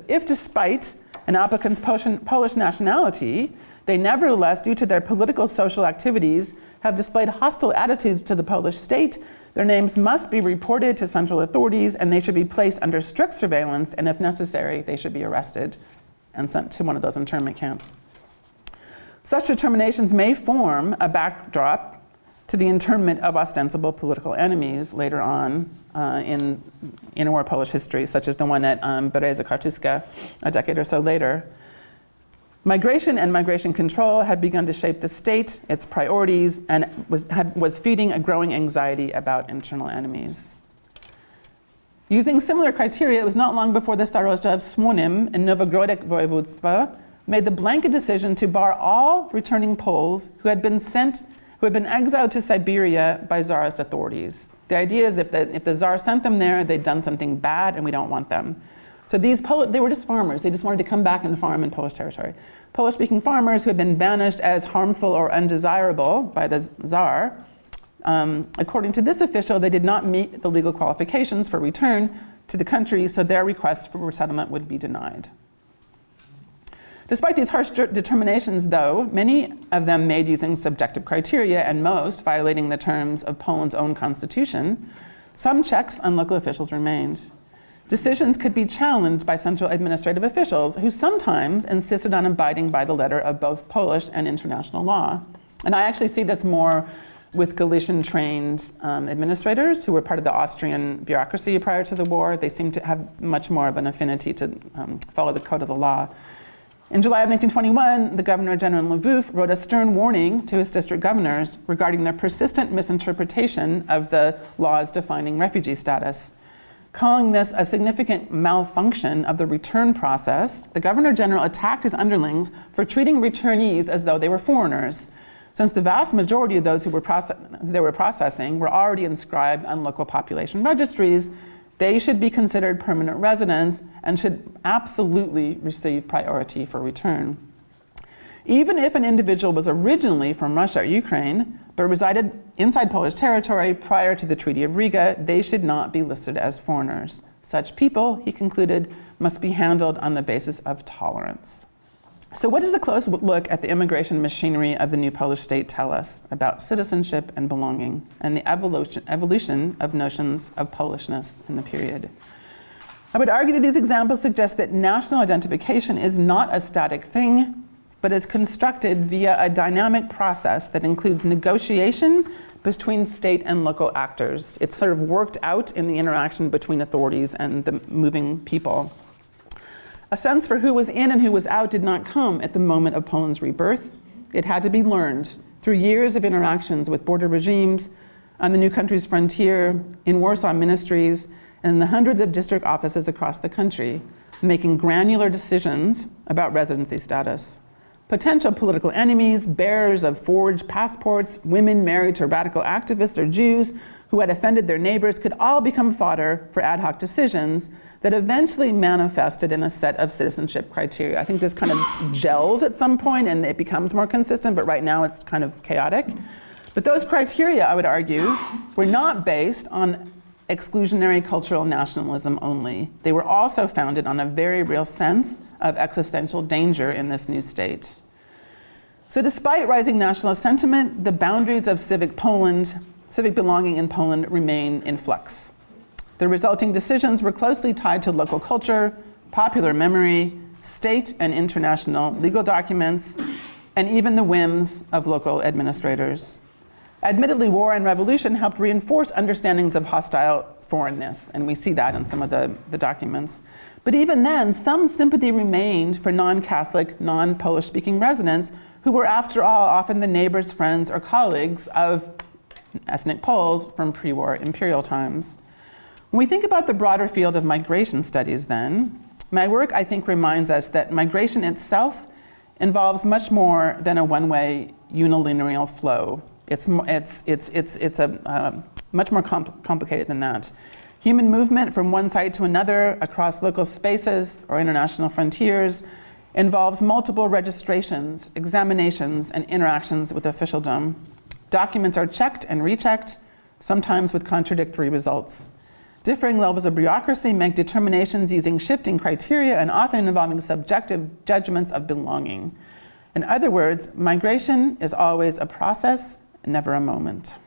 if despite an applicant's Polish nationality, they nevertheless, due to their political social activities, have displayed hostile attitudes to the Polish state, their names must be reported to central authorities and they should be placed under strict surveillance, and if necessary, they should be arrested and sent to one of those internment camps. Such determinations may form a backdrop to the internment of ostensible political enemies later on in interwar Polish history, such as the one at Bereza Kartuska a decade or so later. Migration and migration control had begun to shape the state, its priorities, and was feeding a growing anxiety about internal enemies. Using similar criteria, it was not long before the Starosta of Słonim in Nowogrodzek Województwa made the blanket decision to bar all returning Poles who had been exiled to Siberia by Tsarist authorities. The idea is if the Tsar sent them there, they'd done something bad and we don't want them. So they were just farmers. They just wanted to come back and farm in Polish territory. Polish-speaking farmers who had been banished as harmful or undesirable by the Tsar. According to this official, they did not meet the legal qualifications for return to the country, so their request for resettlement would be denied. Despite these harsh determinations, though, many of them made using subjective criteria and most violating the terms of Poland's own constitution, some checks on local officials remained. Decisions could be challenged by central administrative officials who sometimes insisted on abiding by the letter of both Polish and international law. And I actually see this more with Galician-trained administrators who were part of the Austrian bureaucracy prior to the war. They seem to have much more of an affinity to follow the code of the law. In July of 1921, the Governor General in Lviv wrote a stern warning to his district governors regarding their persistent misinterpretation of the laws defining refugee status. Calling this a significant malfunction of the return process, the Governor General attacked his underlings for treating returnees as though they were foreigners. Since the vast majority of those who they were processing were already inscribed on local population registries, they should be considered permanent residents and should absolutely receive priority for return. Even if an individual was originally from Russia or Ukraine, but resided inside Polish territory prior to the Treaty of Riga, they should not be listed as foreigners. Such people, he concluded, must be handled on the basis of tolerance. So what does the close look at the immigration machinery of the new Polish state tell us about citizenship and belonging and the evolution of notions of Polishness in the period? I would argue that these examples suggest that national identification is not a static thing, but is constructed via a dynamic process that includes negotiation between state and local actors. It's sort of worked out in the interaction between authorities and the moving people. A sense for who was in and who was out did not come at the moment of Poland's rebirth. It had to be learned through years of interactions with border regimes, on the new country's frontier, in Warsaw ministries, and in the hundreds of district offices across the country, making granular decisions about residency status. Potential political enemies, bearers of forged passports, women married to radical activists or Jews who had offended their neighbors could all become fodder for ad hoc decisions that eventually manifested in a set of citizenship criteria. I think this kind of gels at some point and it becomes more consistent, but right now it's kind of chaotic. But those criteria, I would argue, were not based on exclusionary cultural nationalism only. They were also founded on a very real sense of existential danger in this new state. So despite rising nationalist sentiment, the boundaries of civic belonging in Poland remain in flux. The resulting decisions were closely tied to local culture, popular memory, state and international legal documents, and even the whims of local administrators. Admittedly, war and revolution helped reinforce understandings of hostile foreignness, and we see that in some of the documents. But even then, some sympathy remained for non-Catholic, non-Polish-speaking residents who were, after all, often the neighbors, friends, or colleagues of ethnic Poles from pre-war imperial times. When we think about the broader field of migration studies then, my work, I think, reminds us that migration itself involves much more than a one-way unilinear flow. It's much more complicated than that. Human movement from one site to another across local spaces or international frontiers involves multiple registrations, examinations, and interactions with officialdom. Documents are checked and rechecked, sometimes with contradictory results. Differing levels of bureaucracy make determinations using shifting criteria and often involving subjective judgments of belonging. In other words, migration is always a process, never a moment.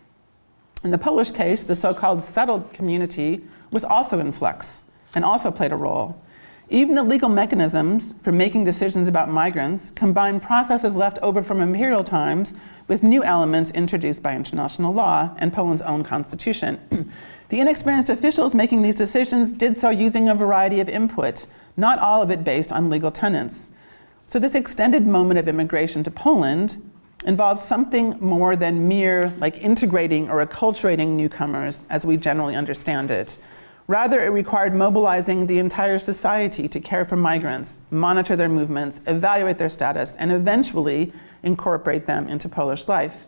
In the Polish case, the so-called settled community was also in flux and also played a role. Even the legal mechanisms for making decisions about migrants combine processes left over from imperial times with new elements introduced by international law and Poland's own constitution. The inexperienced officials making these decisions did so using a variety of input, not all of it based on legal tenets. So this extended moment of immigration to Poland involves something more than mere integrating or acculturating newcomers as we generally understand it. Rather, it required mobilizing the entire society to care for migrants, monitor their movements, evaluate their status, and eventually incorporate them into Polish life.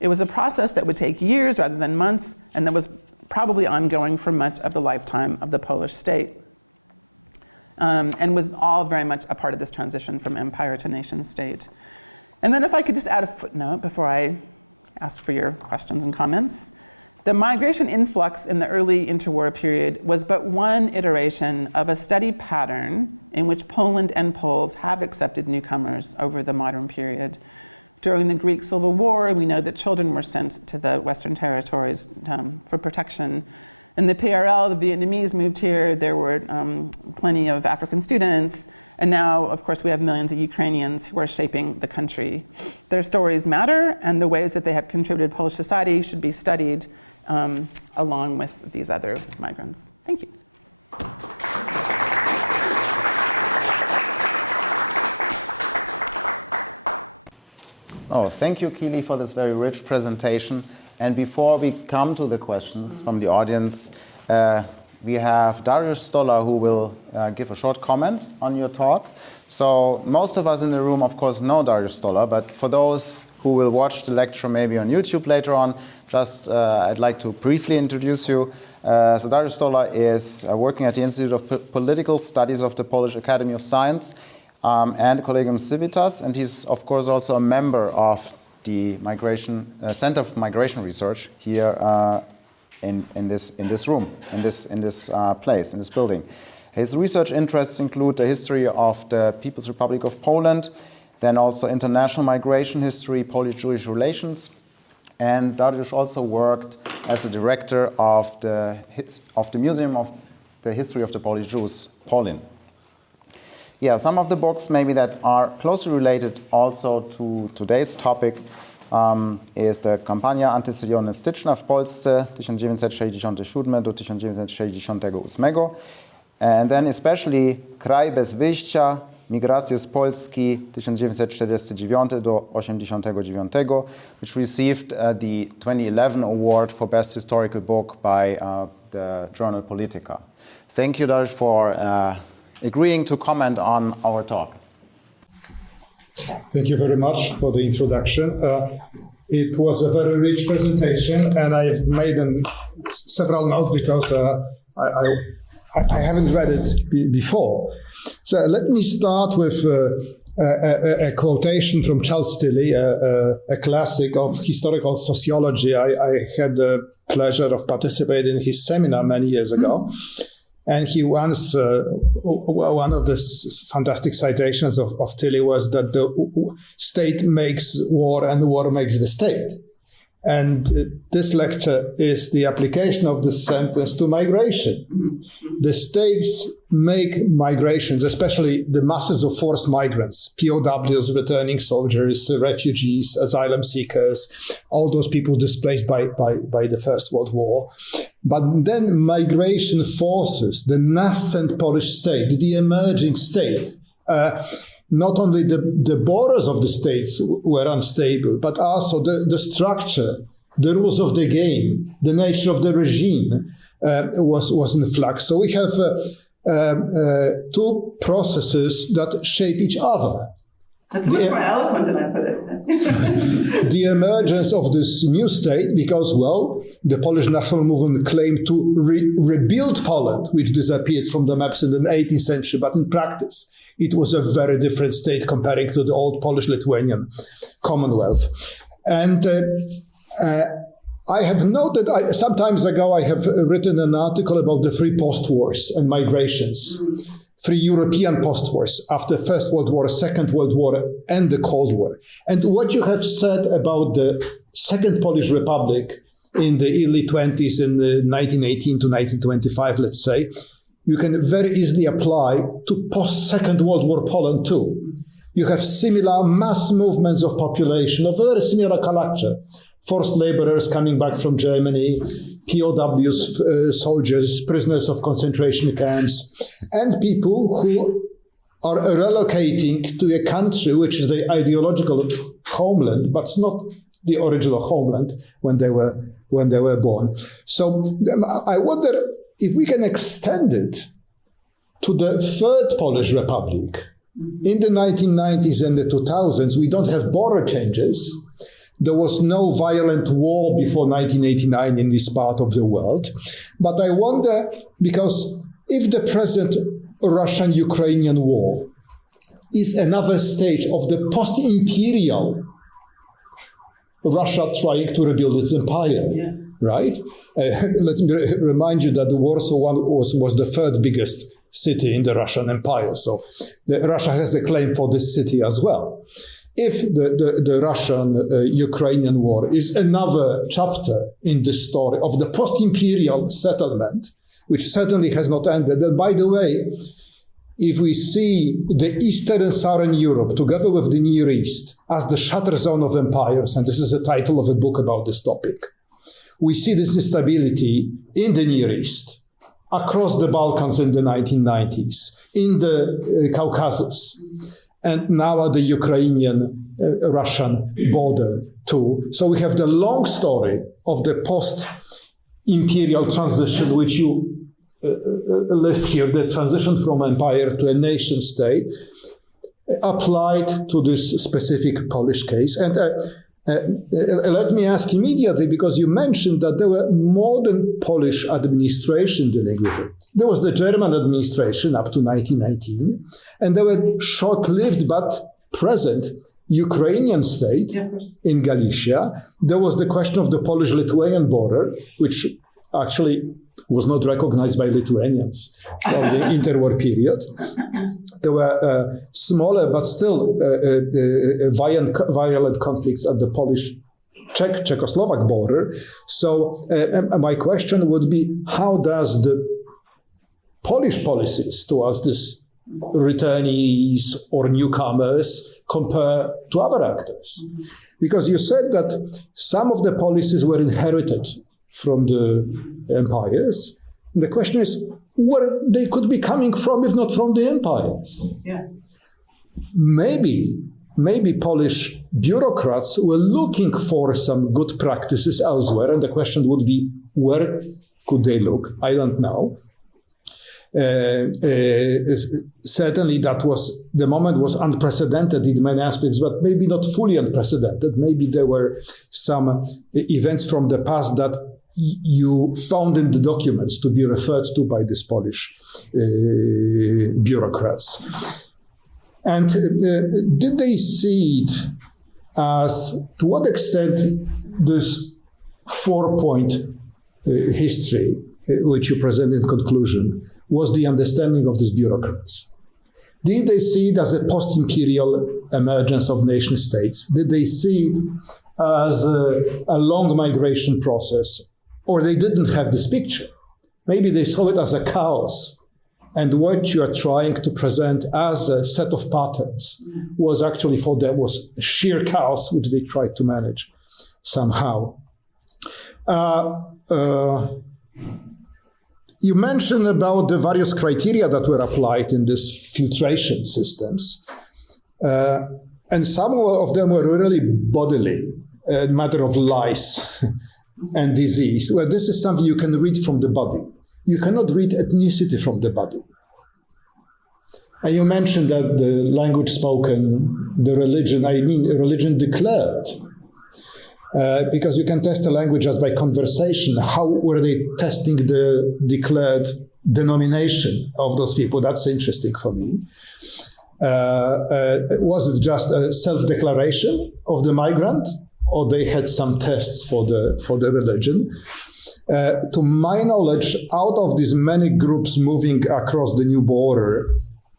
It was a process that would take years rather than months, and that was probably ongoing for much of the lifetime of the Polish state. And was all very much a part of this transition from empire to nation state. And then if I could just add a footnote before I ask for your questions and comments. The migration influx in the early interwar period was but one iteration of a steady pattern in which Poland and Poles have accepted newcomers over the modern period. During the Greek Civil War, we know that children were sent to the Western territories for protection. In the PRL, the Vietnamese moved here. There were plenty of African students. And now, of course, we have millions of Ukrainians who are shaping the country. Their stories matter, and the ways that they have contributed to Polish society should be studied along with these other migrants. Thank you. Oh, thank you, Keely, for this very rich presentation. And before we come to the questions from the audience, we have Dariusz Stolar who will give a short comment on your talk. So most of us in the room, of course, know Dariusz Stolar, but for those who will watch the lecture maybe on YouTube later on, just I'd like to briefly introduce you. So Dariusz Stolar is working at the Institute of Political Studies of the Polish Academy of Science and Collegium Civitas, and he's, of course, also a member of the Migration Center for Migration Research here in this room, in this place, in this building. His research interests include the history of the People's Republic of Poland, then also international migration history, Polish-Jewish relations, and Dariusz also worked as a director of the Museum of the History of the Polish Jews, Polin. Yeah, some of the books maybe that are closely related also to today's topic is the Kampania antysyjonistyczna w Polsce 1967 do 1968, and then especially Kraj bez wyjścia, migracje z Polski 1949 do 89, which received the 2011 award for Best Historical Book by the journal Politica. Thank you, Dariusz, for agreeing to comment on our talk. Thank you very much for the introduction. It was a very rich presentation, and I've made several notes because I haven't read it before. So let me start with a quotation from Charles Tilly, a classic of historical sociology. I had the pleasure of participating in his seminar many years ago. And he once, one of the fantastic citations of Tilly was that the state makes war and war makes the state. And this lecture is the application of this sentence to migration. The states make migrations, especially the masses of forced migrants, POWs, returning soldiers, refugees, asylum seekers, all those people displaced by the First World War. But then migration forces the nascent Polish state, the emerging state. Not only the borders of the states were unstable, but also the structure, the rules of the game, the nature of the regime was in flux. So we have two processes that shape each other. That's much more eloquent than I put it. the emergence of this new state because, well, the Polish national movement claimed to rebuild Poland, which disappeared from the maps in the 18th century, but in practice, it was a very different state comparing to the old Polish-Lithuanian Commonwealth. And I have noted, some time ago, I have written an article about the three post-wars and migrations. Three European post-wars after First World War, Second World War, and the Cold War. And what you have said about the Second Polish Republic in the early 20s, in the 1918 to 1925, let's say, you can very easily apply to post-Second World War Poland too. You have similar mass movements of population of very similar character. Forced laborers coming back from Germany, POWs, soldiers, prisoners of concentration camps, and people who are relocating to a country which is the ideological homeland, but it's not the original homeland when they were born. So I wonder if we can extend it to the Third Polish Republic. In the 1990s and the 2000s, we don't have border changes. There was no violent war before 1989 in this part of the world. But I wonder, because if the present Russian-Ukrainian war is another stage of the post-imperial Russia trying to rebuild its empire, right? Let me remind you that the Warsaw was the third biggest city in the Russian Empire. So Russia has a claim for this city as well. If the Russian-Ukrainian war is another chapter in the story of the post-imperial settlement, which certainly has not ended, and by the way, if we see the Eastern and Southern Europe together with the Near East as the shutter zone of empires, and this is the title of a book about this topic, we see this instability in the Near East, across the Balkans in the 1990s, in the Caucasus, and now at the Ukrainian-Russian border too. So we have the long story of the post-imperial transition, which you list here, the transition from empire to a nation state, applied to this specific Polish case. And let me ask immediately, because you mentioned that there were modern Polish administration dealing with it. There was the German administration up to 1919, and there were short-lived but present Ukrainian state in Galicia. There was the question of the Polish-Lithuanian border, which actually was not recognized by Lithuanians from the interwar period. There were smaller but still violent conflicts at the Polish-Czechoslovak border. So my question would be, how does the Polish policies towards these returnees or newcomers compare to other actors? Because you said that some of the policies were inherited from the empires. And the question is where they could be coming from if not from the empires. Yeah. Maybe Polish bureaucrats were looking for some good practices elsewhere, and the question would be, where could they look? I don't know. Certainly the moment was unprecedented in many aspects, but maybe not fully unprecedented. Maybe there were some events from the past that you found in the documents to be referred to by these Polish bureaucrats. And did they see it as, to what extent this 4-point history, which you present in conclusion, was the understanding of these bureaucrats? Did they see it as a post-imperial emergence of nation states? Did they see it as a long migration process? Or they didn't have this picture? Maybe they saw it as a chaos. And what you are trying to present as a set of patterns was actually for them was sheer chaos, which they tried to manage somehow. You mentioned about the various criteria that were applied in these filtration systems. And some of them were really bodily, a matter of lice and disease. Well, this is something you can read from the body. You cannot read ethnicity from the body. And you mentioned that the language spoken, the religion, religion declared. Because you can test a language just by conversation. How were they testing the declared denomination of those people? That's interesting for me. Was it just a self-declaration of the migrant, or they had some tests for the religion? To my knowledge, out of these many groups moving across the new border,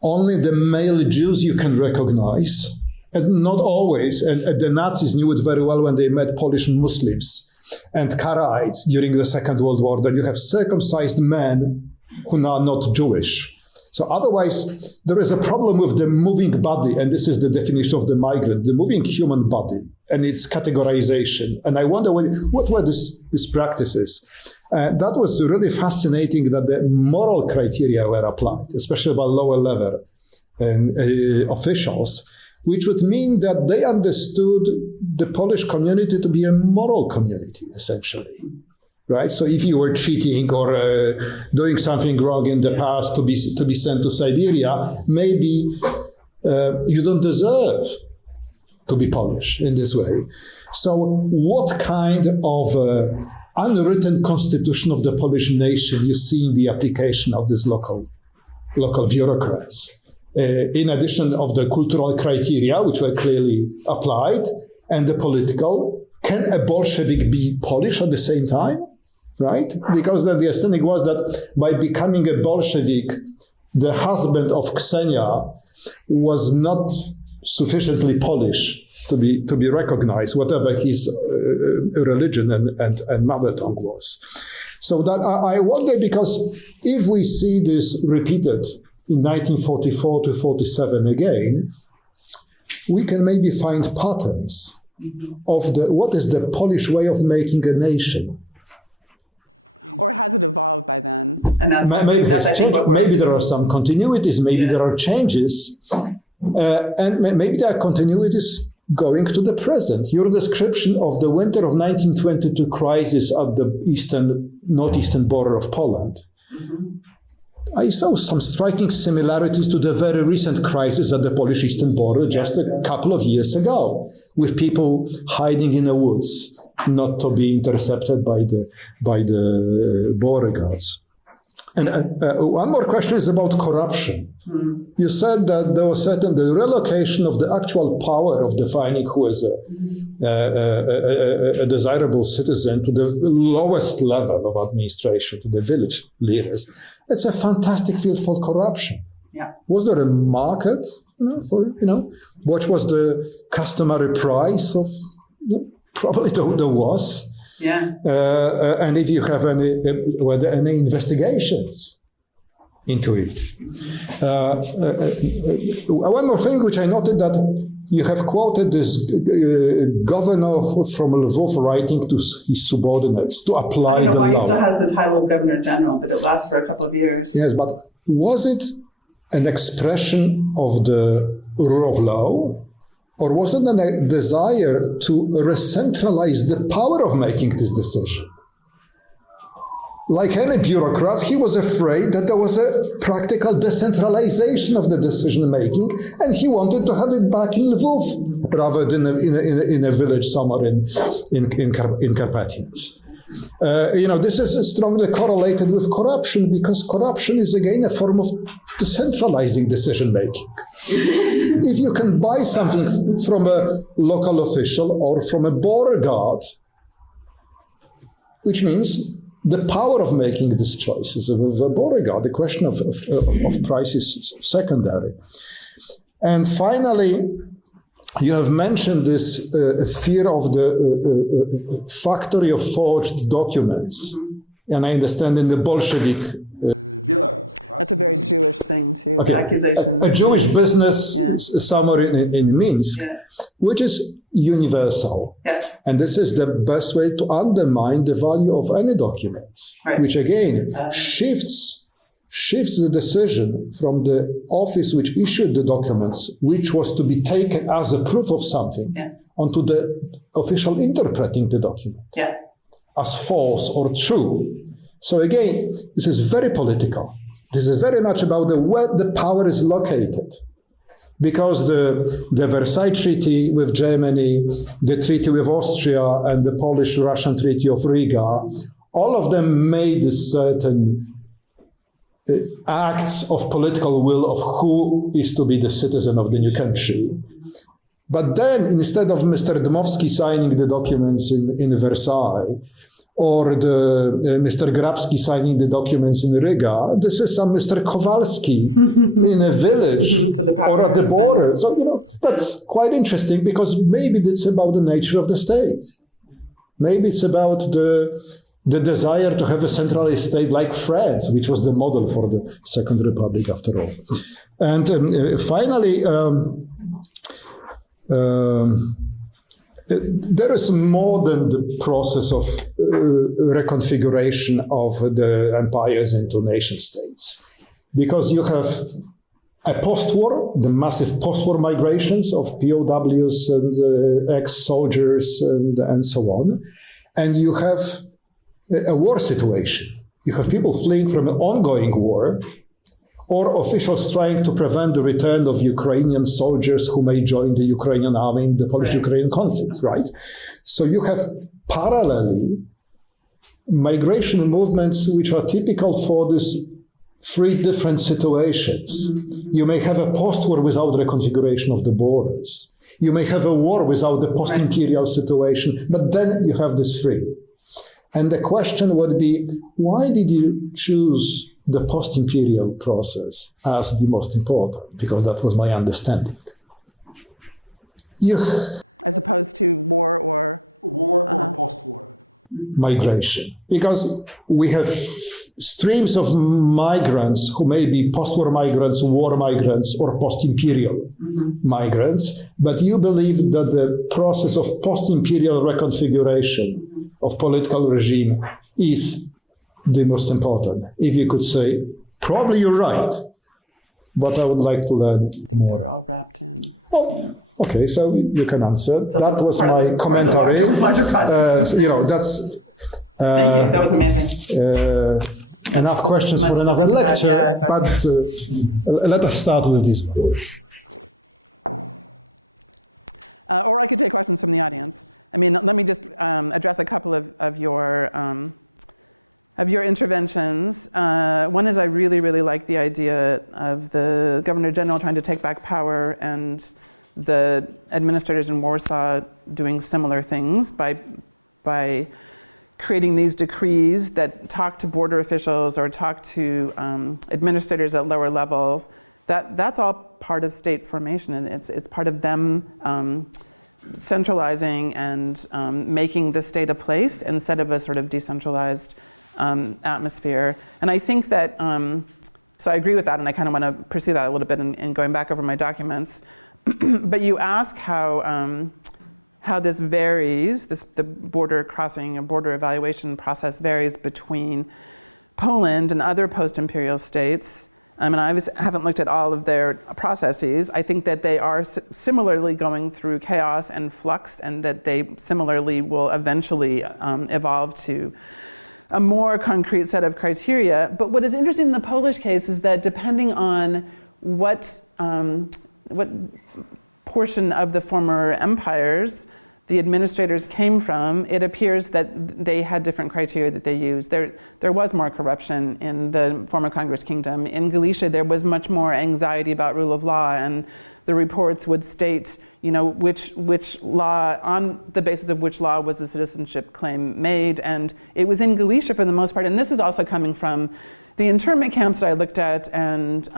only the male Jews you can recognize, and not always. And the Nazis knew it very well when they met Polish Muslims and Karaites during the Second World War, that you have circumcised men who are not Jewish. So otherwise, there is a problem with the moving body, and this is the definition of the migrant, the moving human body and its categorization. And I wonder what were these practices. That was really fascinating that the moral criteria were applied, especially by lower level officials, which would mean that they understood the Polish community to be a moral community, essentially. Right, so if you were cheating or doing something wrong in the past to be sent to Siberia, maybe you don't deserve to be Polish in this way. So, what kind of unwritten constitution of the Polish nation you see in the application of these local bureaucrats, in addition of the cultural criteria, which were clearly applied, and the political? Can a Bolshevik be Polish at the same time? Right? Because then the understanding was that by becoming a Bolshevik, the husband of Ksenia was not sufficiently Polish to be recognized, whatever his religion and mother tongue was. So that I wonder, because if we see this repeated in 1944 to 47 again, we can maybe find patterns of what is the Polish way of making a nation. Or has it evolved by then? And that's I think what maybe there are some continuities, maybe there are changes, and maybe there are continuities going to the present. Your description of the winter of 1922 crisis at the northeastern border of Poland, I saw some striking similarities to the very recent crisis at the Polish eastern border just a couple of years ago, with people hiding in the woods, not to be intercepted by the border guards. And one more question is about corruption. You said that there was the relocation of the actual power of defining who is a desirable citizen to the lowest level of administration, to the village leaders. It's a fantastic field for corruption. Yeah. Was there a market what was the customary price of? Probably there was. Yeah. And if you have were there any investigations into it? One more thing which I noted, that you have quoted this governor from Lvov writing to his subordinates to apply. I don't know why law. He still has the title of Governor General, but it lasts for a couple of years. Yes, but was it an expression of the rule of law? Or was it a desire to recentralize the power of making this decision? Like any bureaucrat, he was afraid that there was a practical decentralization of the decision-making, and he wanted to have it back in Lvov rather than in a village somewhere in Carpathians. This is strongly correlated with corruption, because corruption is again a form of decentralizing decision-making. If you can buy something from a local official or from a border guard, which means the power of making these choices of a border guard, the question of price is secondary. And finally, you have mentioned this fear of the factory of forged documents. And I understand in the Bolshevik Belarus. Right? That's a very Jewish thing, too, the accusation. A Jewish business somewhere in Minsk, which is universal. Yeah. And this is the best way to undermine the value of any documents, which again shifts the decision from the office which issued the documents, which was to be taken as a proof of something, onto the official interpreting the document as false or true. So again, this is very political This is very much about where the power is located. Because the Versailles Treaty with Germany, the treaty with Austria, and the Polish-Russian Treaty of Riga, all of them made certain acts of political will of who is to be the citizen of the new country. But then, instead of Mr. Dmowski signing the documents in Versailles, or Mr. Grabski signing the documents in Riga, this is some Mr. Kowalski in a village so the power or at the border. So, that's quite interesting, because maybe it's about the nature of the state. Maybe it's about the desire to have a centralized state like France, which was the model for the Second Republic, after all. And finally, there is more than the process of reconfiguration of the empires into nation states, because you have a post-war, the massive post-war migrations of POWs and ex-soldiers and so on, and you have a war situation. You have people fleeing from an ongoing war, or officials trying to prevent the return of Ukrainian soldiers who may join the Ukrainian army in the Polish-Ukrainian conflict, right? So you have parallelly migration movements which are typical for these three different situations. You may have a post-war without reconfiguration of the borders. You may have a war without the post-imperial situation, but then you have this three. And the question would be, why did you choose the post-imperial process as the most important? Because that was my understanding. As opposed to war or post-war migration. Because we have streams of migrants who may be post-war migrants, war migrants, or post-imperial migrants, but you believe that the process of post-imperial reconfiguration of political regime is the most important. If you could say, probably you're right, but I would like to learn I think they're all wrapped in. Oh, okay, so you can answer. So that was my commentary. Larger projects. That's... Thank you, that was amazing. Enough questions for another lecture, yeah, exactly. But let us start with this one. Or I could take questions from the audience. I mean, let me just address a couple of your interventions. One is I really, really like the idea of the Governor General trying to take back power and the administrators in Warsaw doing similar things by creating these decrees that talk to border officials or talk to administrators at lower levels. That's all part of state formation, and it's part of them centralizing and making the state a place instead of a sort of decentralized atmosphere. And I think that, so I agree with that, and I kind of want to pursue that a little bit in going back over my documents. But you ask how this varies, the border crossing and border evaluation process varies between Poland and other post-imperial states. And I haven't looked at all of their processes. I think that they are similarly going through chaos and flux, and that they similarly will eventually evolve to a more concrete set of criteria. But what is interesting in the Polish case is that depending on what portion of the former empires the administrators came from, it appears that they had different criteria that they used. There was more corruption in the former Congress kingdom. In Galicia, there was much more anxiety about rule of law, and the reports would state, which law, on the basis of which law was the citizenship claim made. And it was in Galicia for the most part, and this is also coming from the internment camps that I looked at, and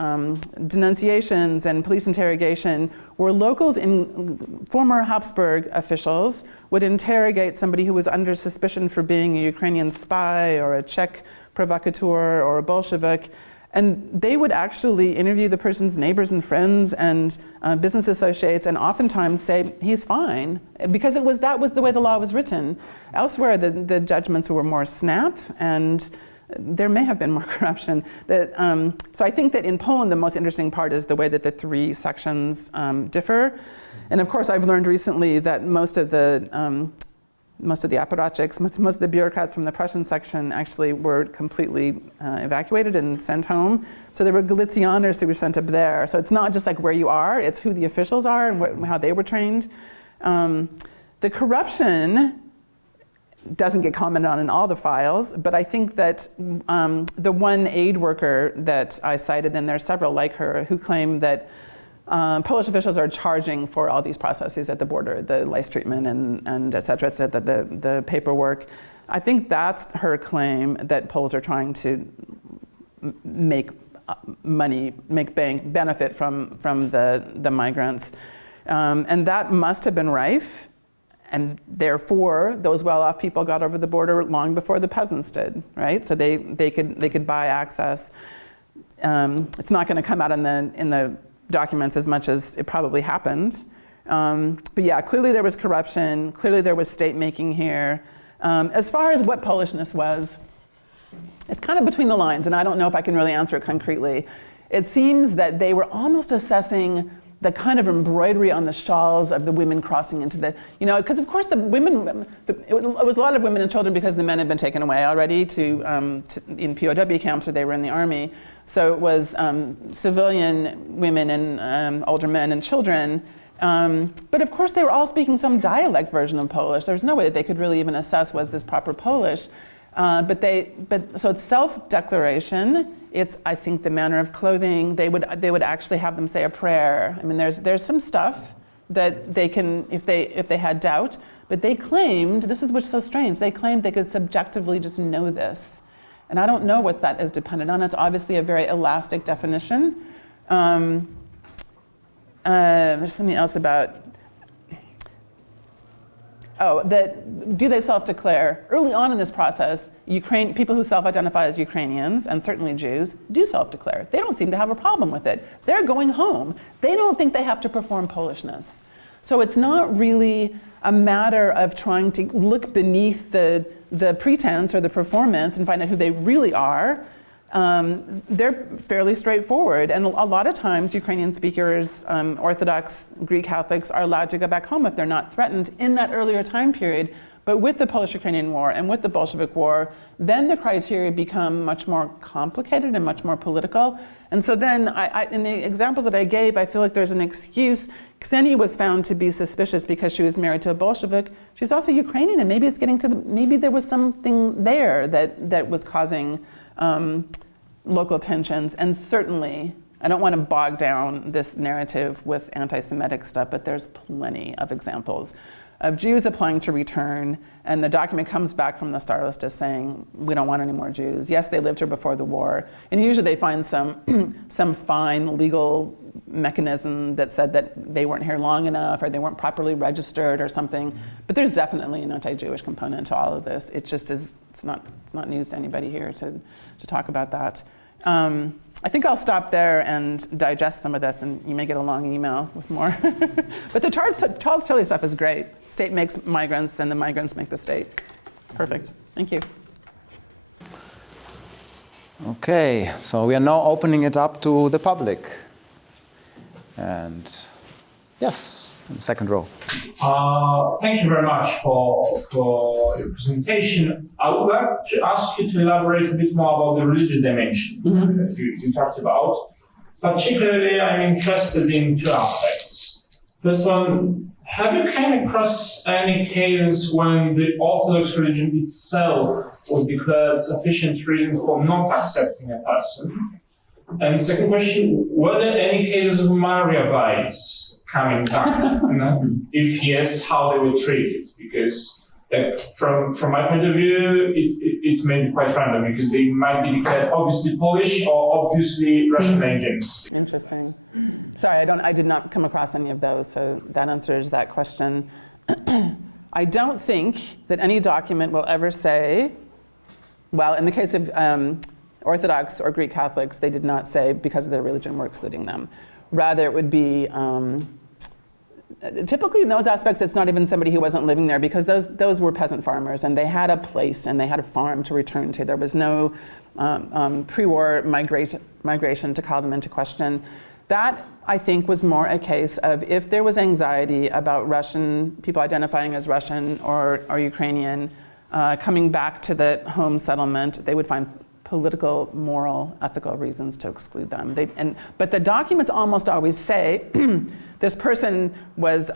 denunciations and police interrogation, where locals in former Habsburg officials would interrogate somebody who was under suspicion for being a Ukrainian spy or a Czech provocateur or a Bolshevik. And they would actually interview the person's neighbors and friends and business associates, and oftentimes say, he's fine, because that was the way the law was written. Elsewhere, the judgments were more snap, and there may have been more corruption. So I think that in Poland, the most interesting part is the way that the three sections differ. And of course, I've learned recently that most of the most of the apparatchiks, most of the bureaucrats from the Prussian section actually were completely evacuated and sent home. So there were Galicianers who were sent up there. So it's not just like where you are, it's who the officials are and how they were trained. The corruption doesn't get commented on in all the files, but I think that the one aid worker that I cited, and there are several like her, who claim that Polish officials are charging for all these processes at the border, the lice treatment and et cetera, the paperwork. I think that's her claim, that Poles are trying to make money, make benefit from the migrants. And that must have been rife. And therefore, those well-off people got over the border long before the peasants did, right? So they could buy access. It's not going to come out in the documents as much as it probably happened. But yeah, clearly there was corruption. Clearly there was state making here. As far as what Polishness was, it's kind of between the lines, and I don't know if I can really answer it concretely. It seems that they were almost assessing the kind of embroidery on the shawls of the women crossing into the, because of course the women, it was a lot of women and children because the men had been taken away already in POW camps, or they were in the army. So it was civilian women and older men and children. But of course they were all speaking some dialect version of Polish. There was no way that they could really even assess, was this proper Polish? So it's self-declaration. It's, I think, the manner of clothing. They would actually have them say a prayer. I mean, there's some stuff that they can, if they had doubt, but they claimed, this is what's so strange, they claimed they could subjectively just know this. And I don't know what that is dependent on. It's obviously a very elastic definition. There's something else about, do they self-declare? Early on in this process, people who self-identify as Ukrainians, and certainly Jews, do self-declare. They don't seem to have a problem with it. They're going home. They don't think they have to perform Polishness. So it's not really a matter of trying to look beneath the pretense or the performance and find out who they really are. They're fairly straightforward, and a lot of times Ukrainian speakers, Orthodox Greek Catholics, are allowed to go back home if they're not threatened in that earlier time period. But with the Polish-Ukrainian War and with the Bolshevik War, then the criteria become much more complicated and much more political. And so then, in the examples that I gave, I feel like there's an excuse. Ksenia was found to be suspicious because she was married to a Bolshevik. She's also Ukrainian, and maybe it's getting to maybe there was something there that was causing local tensions. And certainly, I don't want to bog down this narrative with anti-Semitic stuff, but there's plenty of examples of Jews applying to return, and the document comes back from the Stauter-Halsted saying, we don't want any more Jews. Yes, they lived here before the war. And usually they find some fine legal mechanism that said that they weren't here long enough, or they weren't properly registered or something. But there's definitely an anti-Jewish component to all of this. It just is, it's not news to anybody here to talk about that. I think I'll stop there and digest some of this, and you may get a long email with more. But the Charles Tilly stuff is great. State makes migrants, and the migrants make the state. Perfect. Thank you. Okay, so we are now opening it up to the public. And yes, in the second row. Thank you very much for your presentation. I would like to ask you to elaborate a bit more about the religious dimension that you talked about. Particularly, I'm interested in two aspects. First one, have you come across any cases when the Orthodox religion itself was declared sufficient reason for not accepting a person? And second question, were there any cases of Mariavites coming back? If yes, how they were treated? Because from my point of view, it may be quite random, because they might be declared obviously Polish or obviously Russian agents. Interesting. Sorry, I did not come across any of those, so that answers that question. I don't think that any document will ever say, well, in the case of Orthodox or Greek Catholics, they did not say because of their religion we're excluding them. Rather, it would be typically in those aspects, it's not even somebody who wasn't living there, because those were peasant farmers, and they had a place and they had a farm to return to. There was no pre-war migration to call them into question. That, I think, was more a case of if there was anxiety about Russian, people identifying as Russian or Ukrainian, coming back to the home settlement, they would find political, moral, ethical reasons to exclude them. But the documents almost always say, this person was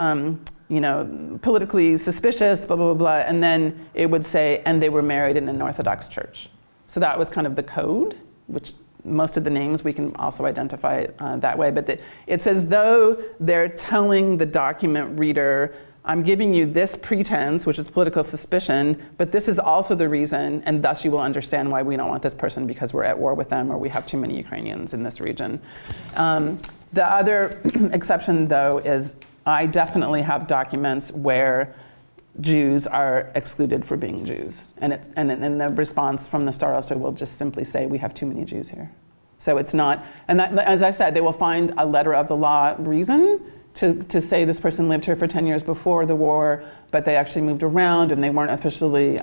politically suspicious, blah, blah, blah, blah, and then it would say, and they were married in an Orthodox church. So that was kind of the code, which most of the names we can also identify that way. But it's as though they're telling the document reader, I'm giving you this pretense, which is political suspicion, but this is also the reason, and thus you will understand why we don't want this person because we're at war with them or we have too many Ukrainians in this region. The other exception, though, is I definitely have documents where Jews are excluded for being Jews. And the response from the Stauter-Halsted will just simply say, we have too many Jews here. So it's not, and that, as I said, they will find a letter of the law reason to say this person lived here for 10 years before the war, but they actually moved around and they weren't officially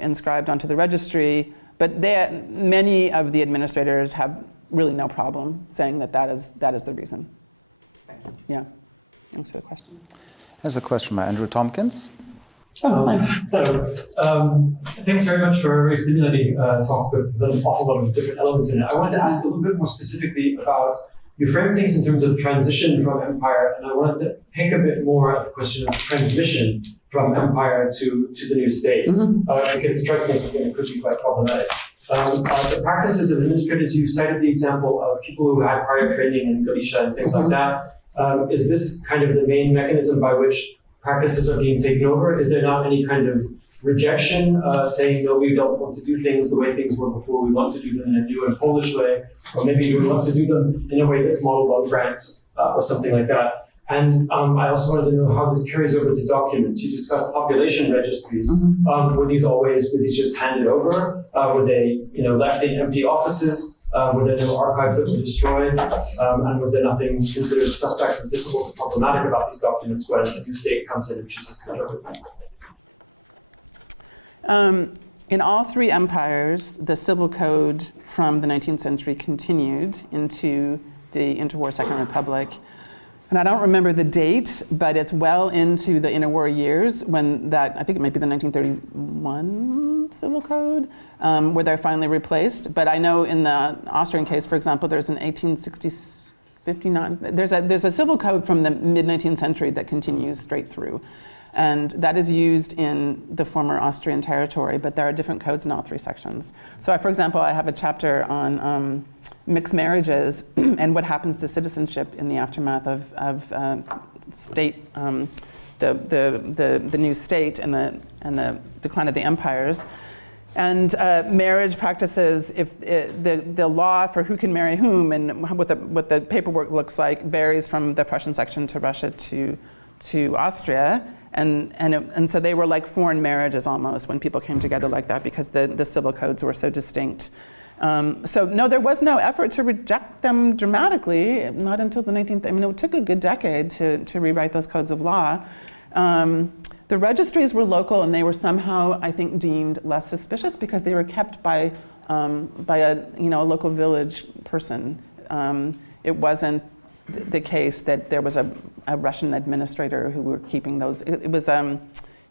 inscribed onto the registry. But many of the administrators have really no problem saying that is the reason. Yeah, thanks for the question. There's a question by Andrew Tompkins. Hello. Thanks very much for a very stimulating talk with an awful lot of different elements in it. I wanted to ask a little bit more specifically about, you frame things in terms of transition from empire, and I wanted to pick a bit more at the question of transmission from empire to the new state, because it strikes me as something that could be quite problematic. The practices of administrators, you cited the example of people who had prior training in Galicia and things like that. Is this kind of the main mechanism by which practices are being taken over? Is there not any kind of rejection, saying, no, we don't want to do things the way things were before, we want to do them in a new and Polish way, or maybe we want to do them in a way that's modeled on France, or something like that. And I also wanted to know how this carries over to documents. You discussed population registries. Were these just handed over? Were they left in empty offices? Were there no archives that were destroyed? And was there nothing considered suspect or difficult or problematic about these documents when a new state comes in and chooses to cover them? In all three empires, the civil code from the 19th century continued into the interwar Second Republic. And I don't remember the date, but it's well into the interwar years when that, I think it might be the 1931 civil code, where they're finally replaced. But I know in the Austrian case, for example, there's an 1859, there's a civil code from the mid-19th century that continues straight through. And that is used in the former Austrian territory, but there are different codes in all three sections. So, for example, I have a chapter on mixed marriages and what happens to citizenship in the aftermath of state, the new state and the decline of the empires. And marriage practices, if the law for who can marry whom and what the paperwork looks like varies from the Prussian section to Russia to Austria. And so they were like foreign marriages almost when people came together like that because the civil codes were so distinct. So no, there was no effort to reject them dramatically, not until the 19th, it took a good decade to rewrite those codes of law. The registries were local and they were somehow, I think, deemed less suspicious because they were kept by a local village person. It wasn't the case that there was a Russian administrator who were keeping those. It was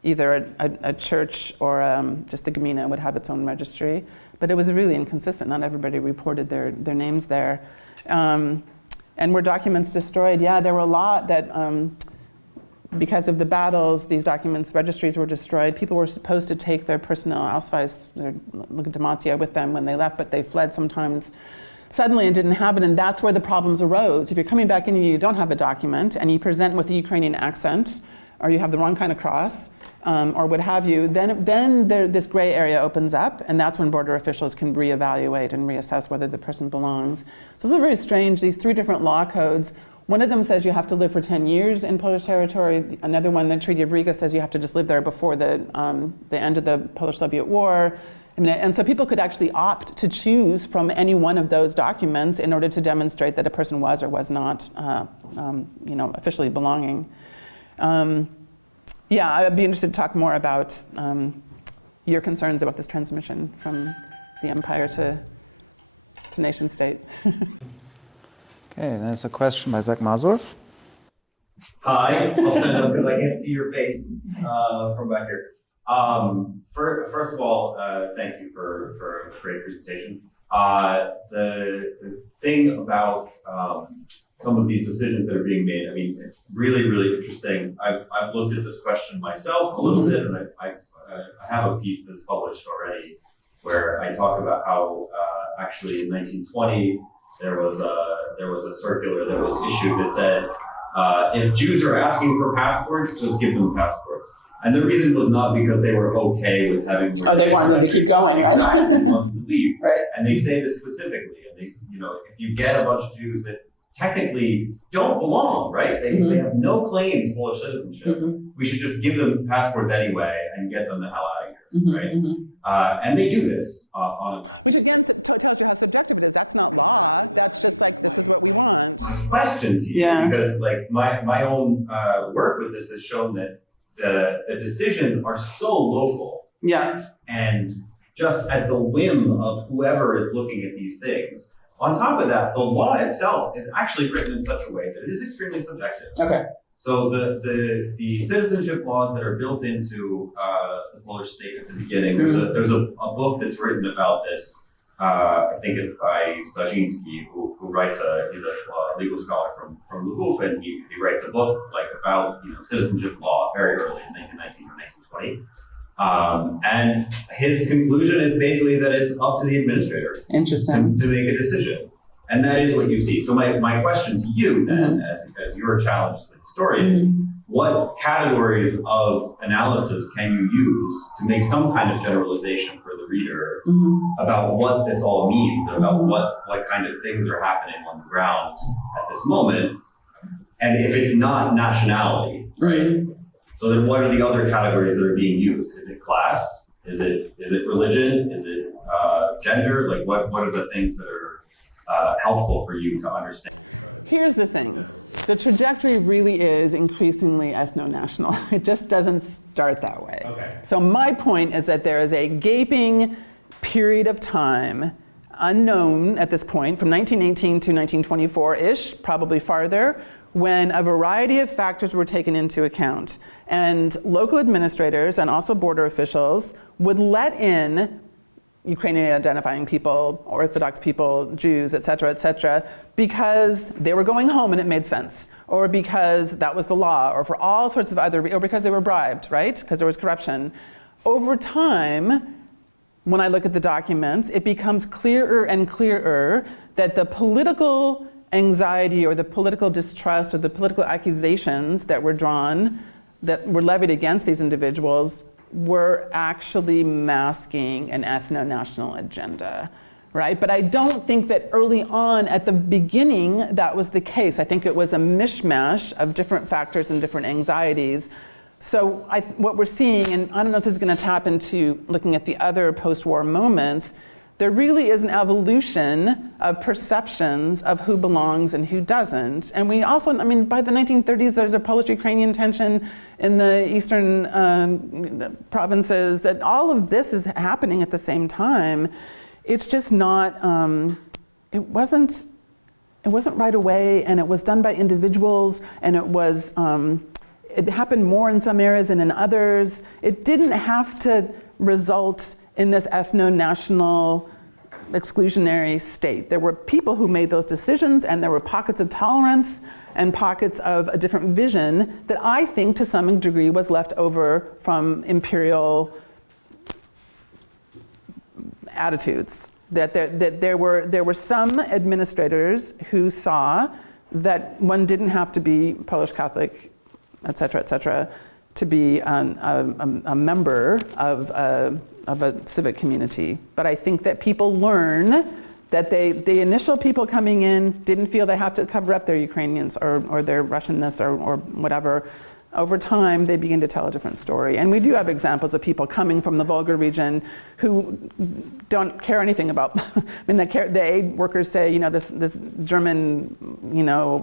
either a church or just the Gmina would have its own registry, but it was really inconsistent. Not everybody reported their names there. And were documents destroyed? Yeah, there were a lot that, because of the battles, these documents, registries were destroyed. People were supposed to take their personal Ausweis, their Legitimatia with them when they left, but they fled sometimes suddenly and didn't have it, and that's where the problems arose. If you're coming back in and you don't have a document, and you present with a Ukrainian accent, or you have the wrong kind of cross, or what have you, then this gray area opens up, and that's when border officials can reevaluate and reassess whether the person belongs. So this is very strange, these three different law codes. One of them says you have to live for 10 years in Polish territory. Another one, the Treaty of Riga, says you have to just live there before the end of the Polish-Soviet War. And so people could actually opt to choose from any one of those documents in order to demonstrate that a person was or was not, officially belonging. Yeah, I'd be interested to talk more about your concerns about this transmission from the empire to nation state. Okay, there's a question by Zach Mazur. Hi, I'll stand up because I can't see your face from back here. First of all, thank you for a great presentation. The thing about some of these decisions that are being made, I mean, it's really, really interesting. I've looked at this question myself a little bit, and I have a piece that's published already where I talk about how actually in 1920 there was a circular that was issued that said, if Jews are asking for passports, just give them passports. And the reason was not because they were okay with having. Oh, they wanted them to keep going, right? Exactly, they wanted them to leave. Right. And they say this specifically. And they, if you get a bunch of Jews that technically don't belong, right? They have no claim to Polish citizenship. We should just give them passports anyway and get them the hell out of here, right? And they do this on. Which again tells you how subjective it is. That's not law. That's just like, this is what we want. Question to you, because like my own work with this has shown that the decisions are so local. Yeah. And just at the whim of whoever is looking at these things. On top of that, the law itself is actually written in such a way that it is extremely subjective. Okay. So the citizenship laws that are built into the Polish state at the beginning, there's a book that's written about this. I think it's by Stajiński, who writes he's a legal scholar from Lwów, and he writes a book like about citizenship law very early in 1919 or 1920. And his conclusion is basically that it's up to the administrator to make a decision. And that is what you see. So my question to you then, as your challenge as a historian, what categories of analysis can you use to make some kind of generalization for the reader about what this all means, and about what kind of things are happening on the ground at this moment? And if it's not nationality, right? So then what are the other categories that are being used? Is it class? Is it religion? Is it gender? Like what are the things that are helpful for you to understand? Here's the thing. The trajectory really is increasingly ethno-national. It just doesn't start that way. Okay. So my point is that there is a gaping period of time, unknown at this point, from 1918 to 1924-ish, probably farther, when a variety of factors were taken into account. And local administrators and also border officials would let in Ukrainian identifying people, Orthodox people, Jews, et cetera, because they were going home and it made sense, or because that was the law, or for all sorts of or because they were bribed, right? Because there was corruption. Over time, when I look at the documents, it becomes clearer and clearer that the political anxiety or the political distrust or the political accusations that were levied against these individuals were actually masking an ethno-national agenda, right? But I don't think that early on at the beginning that was the case. I think it was a mishmash of different factors and different anxieties. So what we're seeing, and I don't know if this is going to tap into looking at the other post-war moments, there really is an evolution of perceptions of who belongs and who doesn't. And we also, by the 1930s, there's a Polish-Ukrainian tension in the eastern provinces, that all of this is happening at the same time. It's just not, it wasn't right away, and it was done by individuals, and it happened more in some areas than in others. It didn't have to result in this ethno-national exclusionary state. There were people who made those decisions, and there were pockets of tolerance and pockets of a different vision that I think to some degree was left over from imperial attitudes. That there were some administrators who saw that one didn't have to be Polish Catholic, et cetera, to be a member of a civic community. But I think that people learn that the initial people coming in didn't feel they have to cover up their Ukrainians or their Russianness or whatever. over time, they begin to tell a different story. And we do have examples of people coming from the Volga region who don't care anything about, I mean, the aid workers say, this German,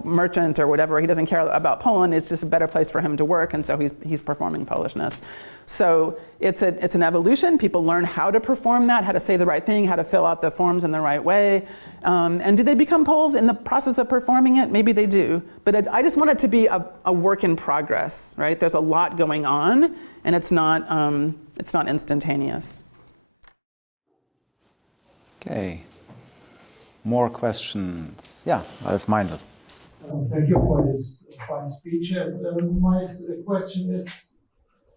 merchant or whatever, he doesn't care about Poland, it's just a better place for him to work, and so he's performing Polishness. So it's an evolution. People learn how to perform that, how to say the right thing, how to fill out the forms in the right way. And do they become Poles in the process of performing it? Maybe they do. But I just want it to be a work in progress, right? There's a lot going on, and it's not instantaneous. Okay. More questions? Yeah, Ralf Meindl. Thank you for this fine speech. My question is,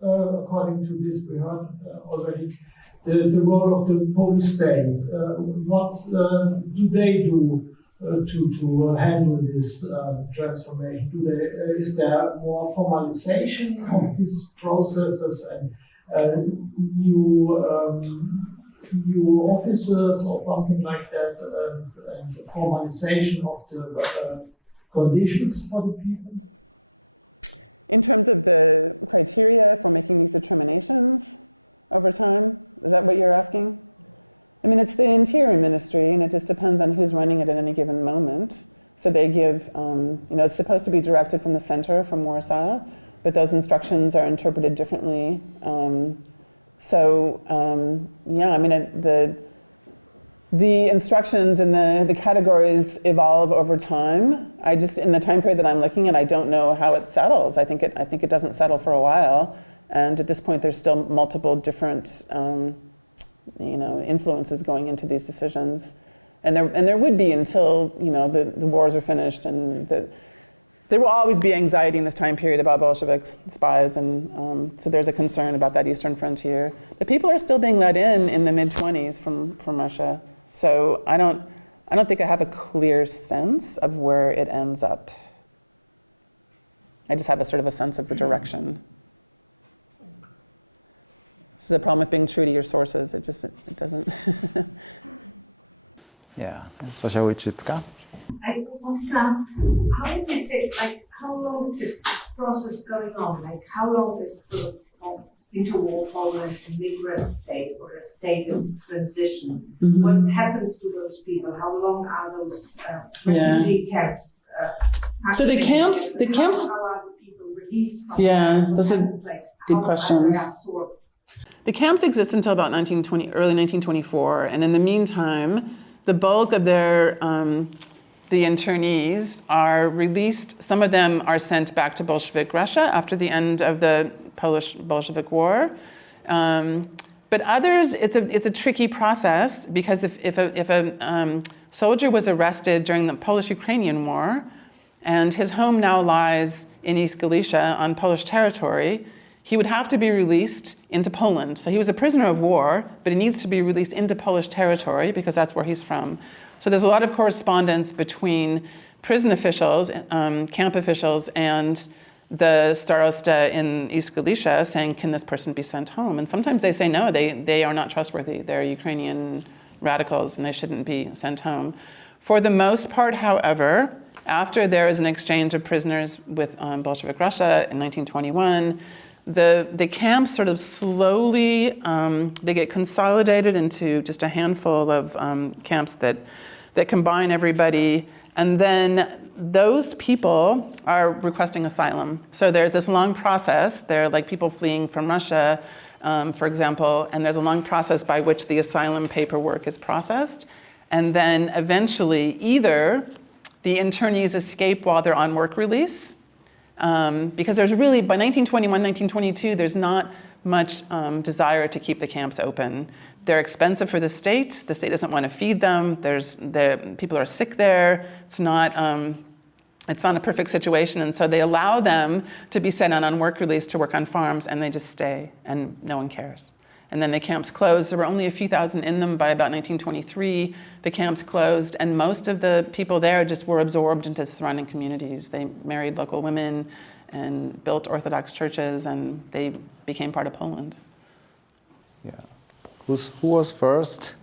according to this we heard already, the role of the Polish state. What do they do to handle this transformation? Is there more formalization of these processes and new officers or something like that, and the formalization of the conditions for the people? In terms of the criteria for making these determinations over time, is that what you're asking? I mean, it's the Interior Ministry, and it just depends on who's running it at any given moment. So they give, it's supposed to be directed from the center, from Warsaw, but those instructions are interpreted differently. The instructions and the categories evolve over time. In the time period that I'm looking at, I don't know how it settles. I think it doesn't settle for a while. And at this point, there's still multiple different, influences going into these decisions. And there would be until, the wars are finished, and there will always be anxiety in this time period about Bolshevik spies, and so there's a concern about that eastern frontier. But people are still being let in the mid-20s from Russia. So I don't think I have a clear sense of where it ends up. I just have a sort of a sense of the direction. This is a problem with being true to your sources. It doesn't. Yeah, Sasha Wojcicka. I want to ask, how would you say, how long is this process going on? How long is sort of interwar Poland a migrant state or a state of transition? Mm-hmm. What happens to those people? How long are those refugee camps? So the camps. How are the people released from? Yeah, those are good questions. The camps exist until about early 1924, and in the meantime, the bulk of their the internees are released. Some of them are sent back to Bolshevik Russia after the end of the Polish-Bolshevik War. But others, it's a tricky process, because if a soldier was arrested during the Polish-Ukrainian War, and his home now lies in East Galicia on Polish territory, he would have to be released into Poland. So he was a prisoner of war, but he needs to be released into Polish territory because that's where he's from. So there's a lot of correspondence between prison officials, camp officials, and the starosta in East Galicia saying, can this person be sent home? And sometimes they say, no, they are not trustworthy. They're Ukrainian radicals and they shouldn't be sent home. For the most part, however, after there is an exchange of prisoners with Bolshevik Russia in 1921, the camps sort of slowly, they get consolidated into just a handful of camps that combine everybody. And then those people are requesting asylum. So there's this long process. They're like people fleeing from Russia, for example, and there's a long process by which the asylum paperwork is processed. And then eventually either the internees escape while they're on work release, because there's really, by 1921, 1922, there's not much desire to keep the camps open. They're expensive for the state. The state doesn't want to feed them. People are sick there. It's not a perfect situation, and so they allow them to be sent on work release to work on farms, and they just stay, and no one cares. And then the camps closed. There were only a few thousand in them by about 1923. The camps closed, and most of the people there just were absorbed into surrounding communities. They married local women and built Orthodox churches, and they became part of Poland. Yeah. Who was first?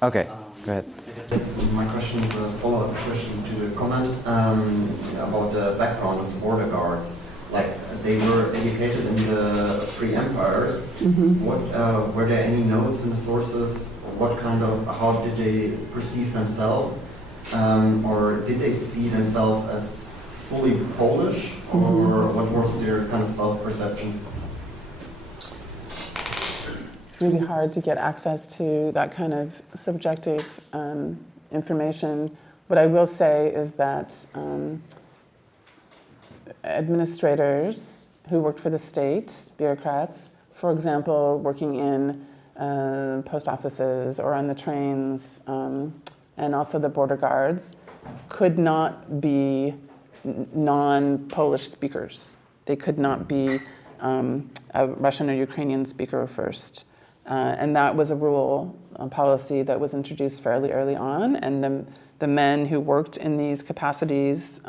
Okay, go ahead. I guess my question is a follow-up question to your comment about the background of the border guards. like they were educated in the free empires. What were there any notes in the sources? What kind of, how did they perceive themselves, or did they see themselves as fully Polish, or what was their kind of self-perception? It's really hard to get access to that kind of subjective information. What I will say is that administrators who worked for the state, bureaucrats, for example, working in post offices or on the trains, and also the border guards, could not be non-Polish speakers. They could not be a Russian or Ukrainian speaker first. And that was a rule, a policy that was introduced fairly early on, and the men who worked in these capacities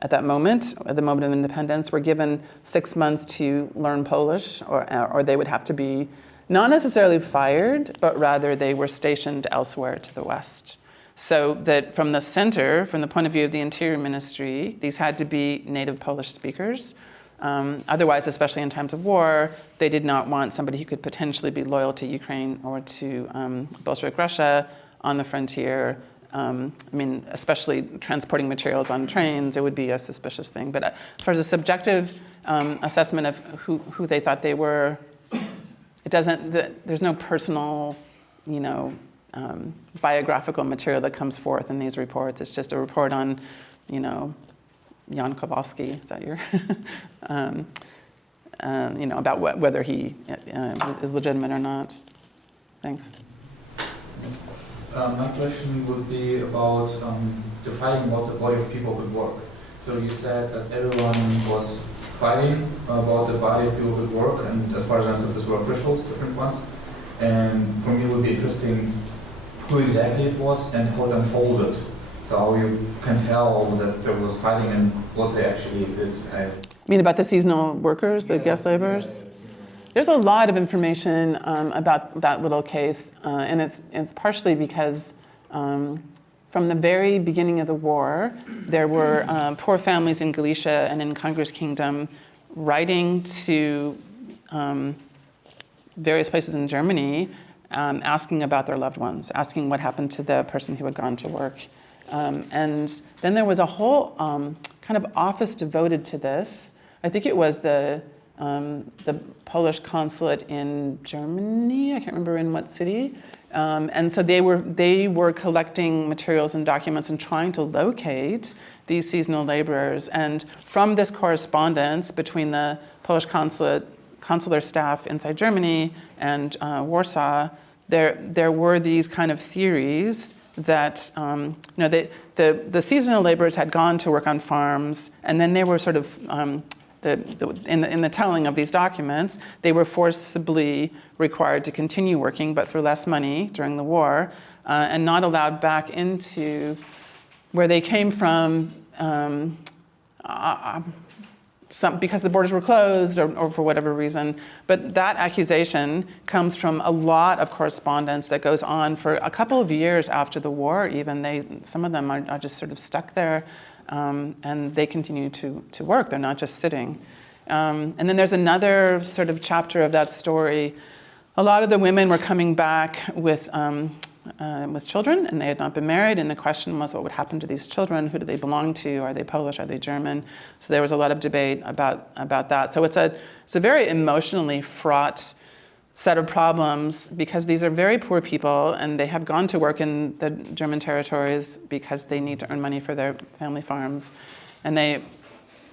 at that moment, at the moment of independence, were given 6 months to learn Polish, or they would have to be not necessarily fired, but rather they were stationed elsewhere to the west. So that from the center, from the point of view of the Interior Ministry, these had to be native Polish speakers. Otherwise, especially in times of war, they did not want somebody who could potentially be loyal to Ukraine or to Bolshevik Russia on the frontier. I mean, especially transporting materials on trains, it would be a suspicious thing. But as far as a subjective assessment of who they thought they were, it doesn't. There's no personal, biographical material that comes forth in these reports. It's just a report on, Jan Kowalski. Is that your? About whether he is legitimate or not. Thanks. My question would be about defining what the body of people could work. So you said that everyone was fighting about the body of people could work, and as far as I understood, these were officials, different ones. And for me, it would be interesting who exactly it was and how it unfolded. So how you can tell that there was fighting and what they actually did. You mean about the seasonal workers, the guest laborers? There's a lot of information about that little case, and it's partially because from the very beginning of the war, there were poor families in Galicia and in Congress Kingdom writing to various places in Germany, asking about their loved ones, asking what happened to the person who had gone to work. And then there was a whole kind of office devoted to this. I think it was the Polish consulate in Germany. I can't remember in what city. And so they were collecting materials and documents and trying to locate these seasonal laborers. And from this correspondence between the Polish consular staff inside Germany and Warsaw, there were these kind of theories that the seasonal laborers had gone to work on farms, and then they were sort of in the telling of these documents, they were forcibly required to continue working, but for less money during the war, and not allowed back into where they came from, because the borders were closed or for whatever reason. But that accusation comes from a lot of correspondence that goes on for a couple of years after the war even. Some of them are just sort of stuck there. And they continue to work. They're not just sitting. And then there's another sort of chapter of that story. A lot of the women were coming back with children, and they had not been married. And the question was, what would happen to these children? Who do they belong to? Are they Polish? Are they German? So there was a lot of debate about that. So it's a very emotionally fraught set of problems, because these are very poor people and they have gone to work in the German territories because they need to earn money for their family farms. And they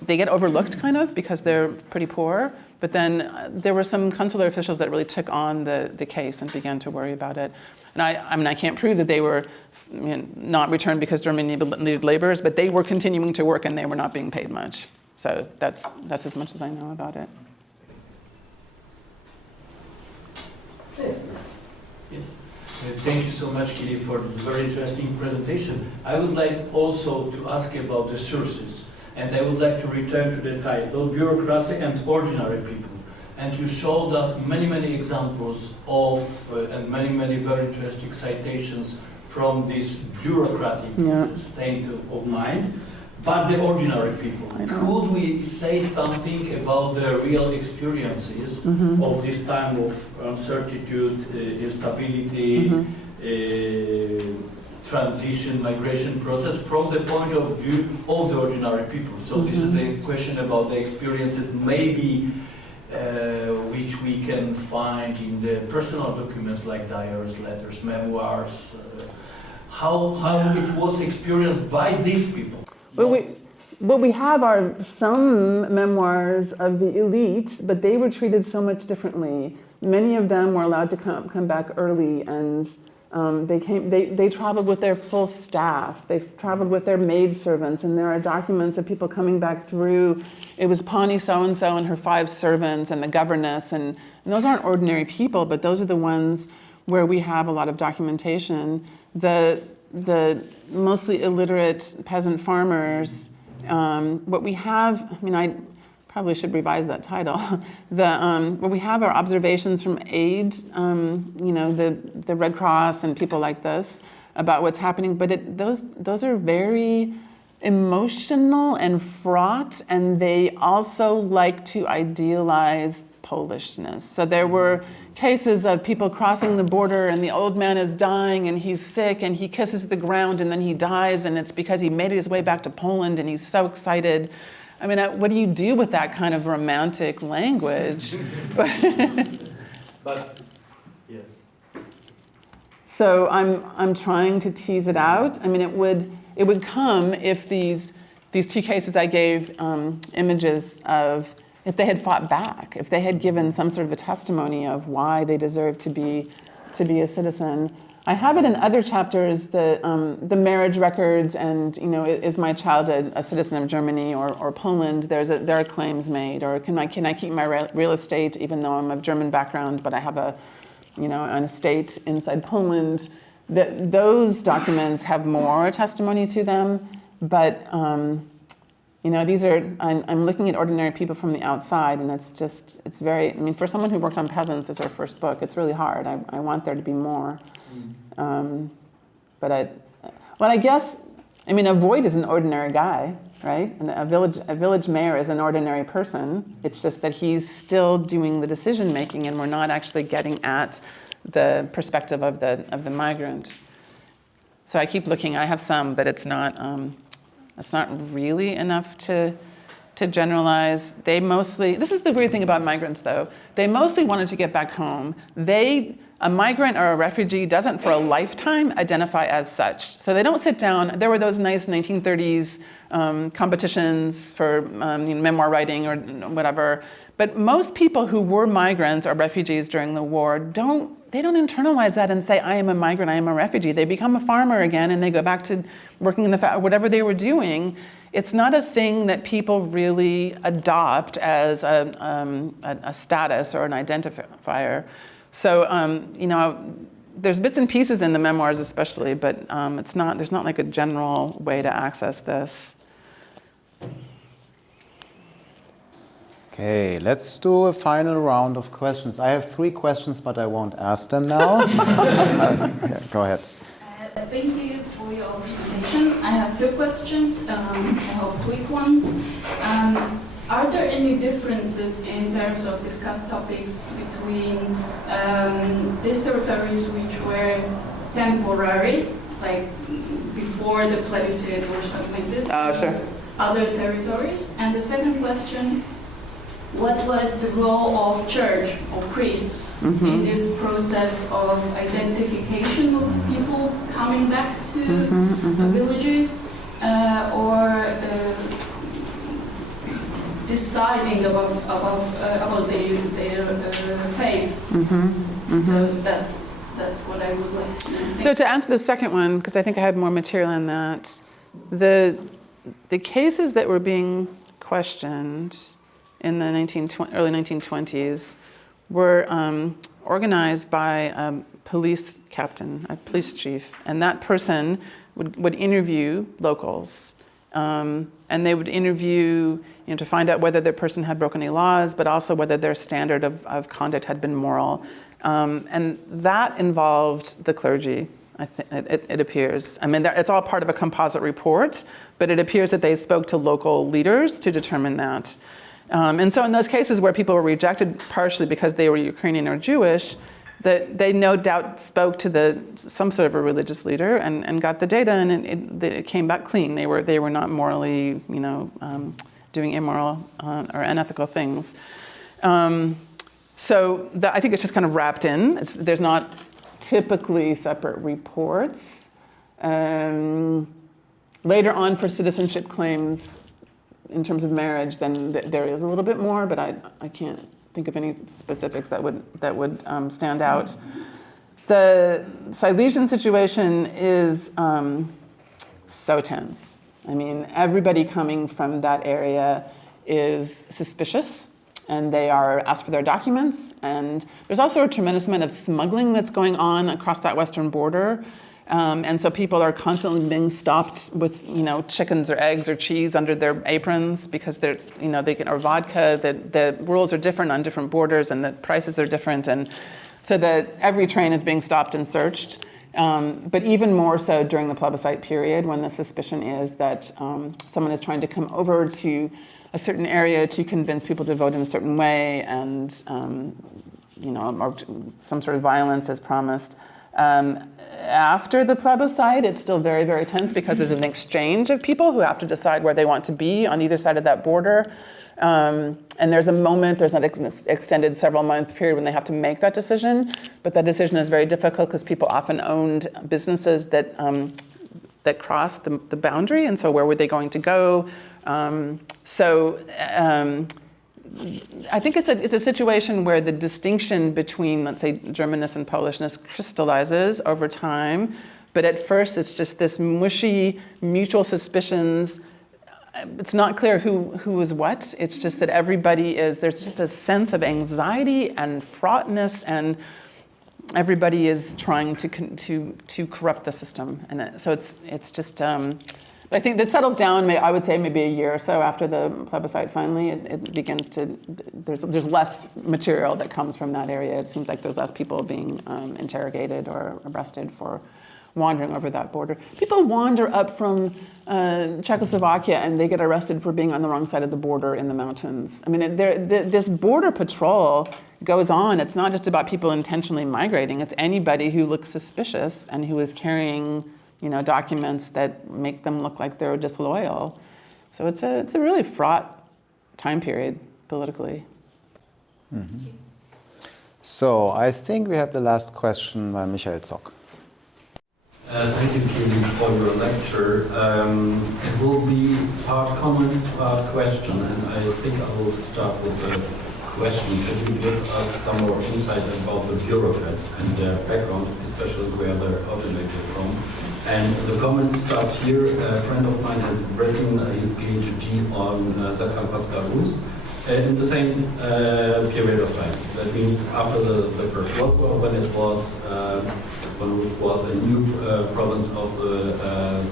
get overlooked kind of because they're pretty poor. But then there were some consular officials that really took on the case and began to worry about it. And I can't prove that they were not returned because Germany needed laborers, but they were continuing to work and they were not being paid much. So that's as much as I know about it. Yes. Thank you so much, Keely, for this very interesting presentation. I would like also to ask you about the sources, and I would like to return to the title, Bureaucracy and Ordinary People. And you showed us many, many examples of, and many, many very interesting citations from this bureaucratic state of mind. but the ordinary people. Could we say something about the real experiences of this time of uncertainty, instability, transition, migration process from the point of view of the ordinary people? So this is the question about the experiences, maybe which we can find in the personal documents like diaries, letters, memoirs, how it was experienced by these people. What we have are some memoirs of the elite, but they were treated so much differently. Many of them were allowed to come back early, and they traveled with their full staff. They traveled with their maidservants, and there are documents of people coming back through. It was Pawnee so-and-so and her 5 servants and the governess, and those aren't ordinary people, but those are the ones where we have a lot of documentation. The mostly illiterate peasant farmers, what we have, I probably should revise that title. What we have are observations from aid, the Red Cross and people like this about what's happening, but those are very emotional and fraught, and they also like to idealize Polishness. So there were cases of people crossing the border and the old man is dying and he's sick and he kisses the ground and then he dies, and it's because he made his way back to Poland and he's so excited. I mean, what do you do with that kind of romantic language? But yes. So I'm trying to tease it out. I mean, it would come if these 2 cases I gave images of, if they had fought back, if they had given some sort of a testimony of why they deserve to be a citizen. I have it in other chapters, the marriage records, and is my child a citizen of Germany or Poland? There are claims made, or can I keep my real estate even though I'm of German background, but I have an estate inside Poland? Those documents have more testimony to them, but these are, I'm looking at ordinary people from the outside, and it's very, for someone who worked on peasants as her first book, it's really hard. I want there to be more. But I guess, a Voigt is an ordinary guy, right? And a village mayor is an ordinary person. It's just that he's still doing the decision making, and we're not actually getting at the perspective of the migrant. So I keep looking. I have some, but it's not really enough to generalize. They mostly, this is the weird thing about migrants though, they mostly wanted to get back home. A migrant or a refugee doesn't for a lifetime identify as such. So they don't sit down. There were those nice 1930s competitions for memoir writing or whatever. But most people who were migrants or refugees during the war don't internalize that and say, I am a migrant, I am a refugee. They become a farmer again and they go back to working in whatever they were doing. It's not a thing that people really adopt as a status or an identifier. So, there's bits and pieces in the memoirs especially, but there's not like a general way to access this. Okay, let's do a final round of questions. I have 3 questions, but I won't ask them now. Yeah, go ahead. Thank you for your presentation. I have 2 questions, I hope quick ones. Are there any differences in terms of discussed topics between these territories which were temporary, like before the plebiscite or something like this? Sure. Other territories? And the second question, what was the role of church or priests in this process of identification of people coming back to the villages or deciding about their faith? So that's what I would like to know. So to answer the second one, because I think I had more material on that, the cases that were being questioned in the early 1920s were organized by a police captain, a police chief, and that person would interview locals. And they would interview, to find out whether the person had broken any laws, but also whether their standard of conduct had been moral. And that involved the clergy. It appears. I mean, it's all part of a composite report, but it appears that they spoke to local leaders to determine that. And so in those cases where people were rejected partially because they were Ukrainian or Jewish, that they no doubt spoke to some sort of a religious leader and got the data, and it came back clean. They were not morally, doing immoral or unethical things. So I think it's just kind of wrapped in. There's not typically separate reports. Later on for citizenship claims in terms of marriage, then there is a little bit more, but I can't think of any specifics that would stand out. The Silesian situation is so tense. I mean, everybody coming from that area is suspicious, and they are asked for their documents. And there's also a tremendous amount of smuggling that's going on across that western border. And so people are constantly being stopped with, chickens or eggs or cheese under their aprons because they're, or vodka. The rules are different on different borders and the prices are different. And so that every train is being stopped and searched. But even more so during the plebiscite period, when the suspicion is that someone is trying to come over to a certain area to convince people to vote in a certain way, and or some sort of violence is promised. After the plebiscite, it's still very, very tense because there's an exchange of people who have to decide where they want to be on either side of that border. And there's an extended several-month period when they have to make that decision. But that decision is very difficult because people often owned businesses that crossed the boundary. And so where were they going to go? I think it's a situation where the distinction between, let's say, Germanness and Polishness crystallizes over time. But at first, it's just this mushy mutual suspicions. It's not clear who is what. It's just that there's just a sense of anxiety and fraughtness, and everybody is trying to corrupt the system. And so it's just. But I think that settles down. I would say maybe a year or so after the plebiscite. Finally, it begins to. There's less material that comes from that area. It seems like there's less people being interrogated or arrested for wandering over that border. People wander up from Czechoslovakia and they get arrested for being on the wrong side of the border in the mountains. I mean, this border patrol goes on. It's not just about people intentionally migrating. It's anybody who looks suspicious and who is carrying, documents that make them look like they're disloyal. So it's a really fraught time period politically. Mm-hmm. So I think we have the last question by Michael Zock. Thank you, Keely, for your lecture. It will be part comment, part question, and I think I will start with the question. Could you give us some more insight about the bureaucrats and their background, especially where they're originated from? And the comment starts here. A friend of mine has written his PhD on Zakarpatska Rus in the same period of time. That means after the First World War, when it was a new province of the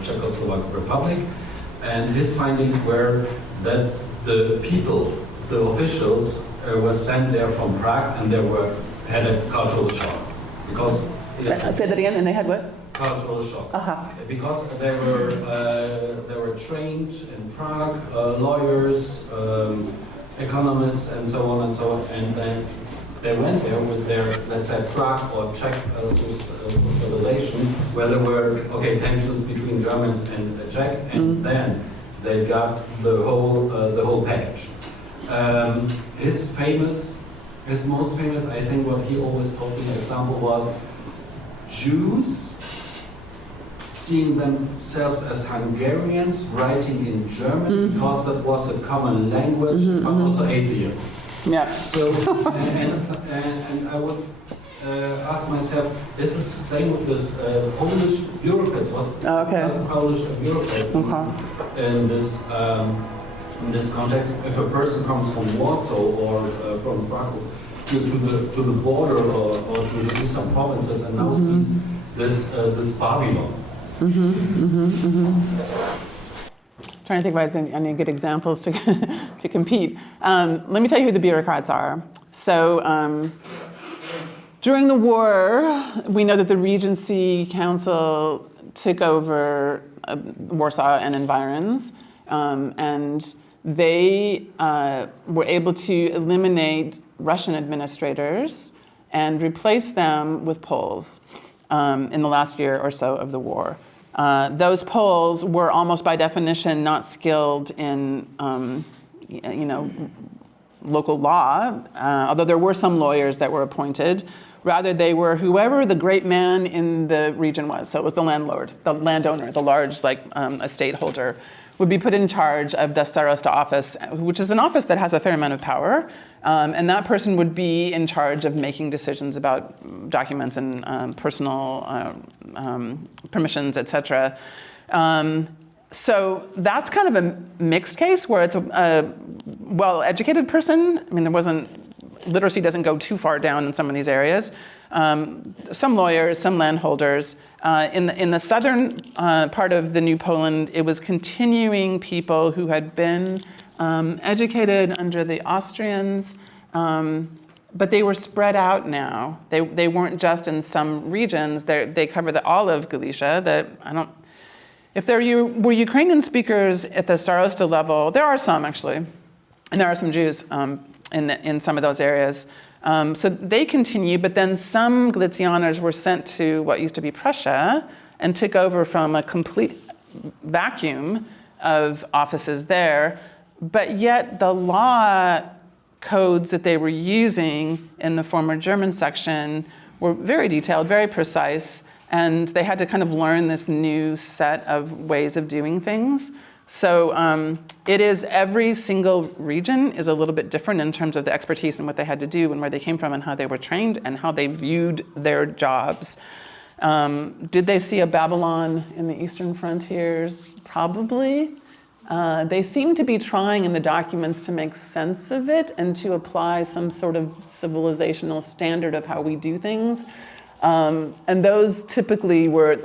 Czechoslovak Republic. And his findings were that the people, the officials, were sent there from Prague, and had a cultural shock. Because say that again, and they had what? Cultural shock. Uh-huh. Because they were trained in Prague, lawyers, economists, and so on and so on. And then they went there with their, let's say, Prague or Czech social relation, where there were tensions between Germans and the Czech, and then they got the whole package. His most famous, I think, what he always told me, example was Jews seeing themselves as Hungarians, writing in German because that was a common language, but also atheists. Yeah. So, and I would ask myself, is this the same with this Polish bureaucrats? Was Polish bureaucrat in this context? If a person comes from Warsaw or from Prague to the border or to the eastern provinces and now sees this Babylon. Trying to think if there's any good examples to compete. Let me tell you who the bureaucrats are. So During the war, we know that the Regency Council took over Warsaw and environs, and they were able to eliminate Russian administrators and replace them with Poles in the last year or so of the war. Those Poles were almost by definition not skilled in, local law, although there were some lawyers that were appointed. Rather, they were whoever the great man in the region was. So it was the landlord, the landowner, the large estate holder, would be put in charge of the starosta office, which is an office that has a fair amount of power. And that person would be in charge of making decisions about documents and personal permissions, etc. So that's kind of a mixed case where it's a well-educated person. I mean, literacy doesn't go too far down in some of these areas. Some lawyers, some landholders. In the southern part of the New Poland, it was continuing people who had been educated under the Austrians, but they were spread out now. They weren't just in some regions. They cover all of Galicia. If there were Ukrainian speakers at the starosta level, there are some actually, and there are some Jews in some of those areas. So they continue, but then some Galicianers were sent to what used to be Prussia and took over from a complete vacuum of offices there. But yet the law codes that they were using in the former German section were very detailed, very precise, and they had to kind of learn this new set of ways of doing things. So it is, every single region is a little bit different in terms of the expertise and what they had to do and where they came from and how they were trained and how they viewed their jobs. Did they see a Babylon in the eastern frontiers? Probably. They seem to be trying in the documents to make sense of it and to apply some sort of civilizational standard of how we do things. And those typically were,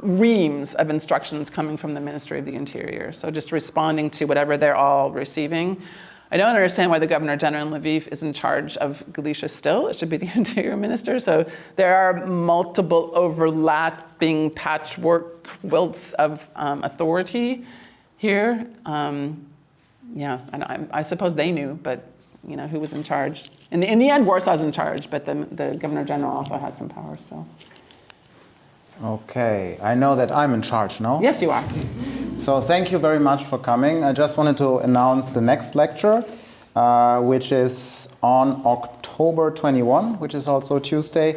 reams of instructions coming from the Ministry of the Interior. So just responding to whatever they're all receiving. I don't understand why the Governor General in Lviv is in charge of Galicia still. It should be the Interior Minister. So there are multiple overlapping patchwork quilts of authority here. And I suppose they knew, but who was in charge? In the end, Warsaw's in charge, but the Governor General also has some power still. Okay, I know that I'm in charge, no? Yes, you are. So thank you very much for coming. I just wanted to announce the next lecture, which is on October 21, which is also Tuesday.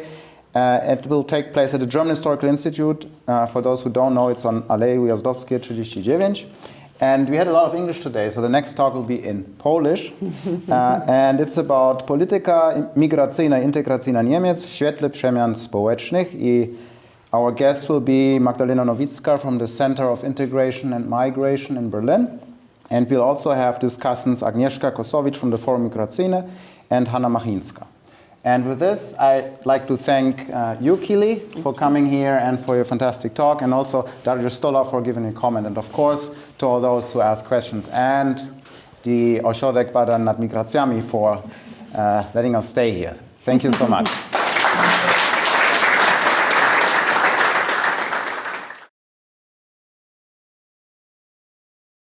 It will take place at the German Historical Institute. For those who don't know, it's on Alei Ujazdowskiej 39. And we had a lot of English today, so the next talk will be in Polish. And it's about polityka migracyjna i integracyjna Niemiec w świetle przemian społecznych. Our guest will be Magdalena Nowicka from the Center of Integration and Migration in Berlin. And we'll also have discussants Agnieszka Kosowicz from the Forum Migracyjne and Hanna Machińska. And with this, I'd like to thank you, Keely, for coming here and for your fantastic talk, and also Dariusz Stola for giving a comment, and of course, to all those who asked questions, and the Ośrodek Badań nad Migracjami for letting us stay here. Thank you so much.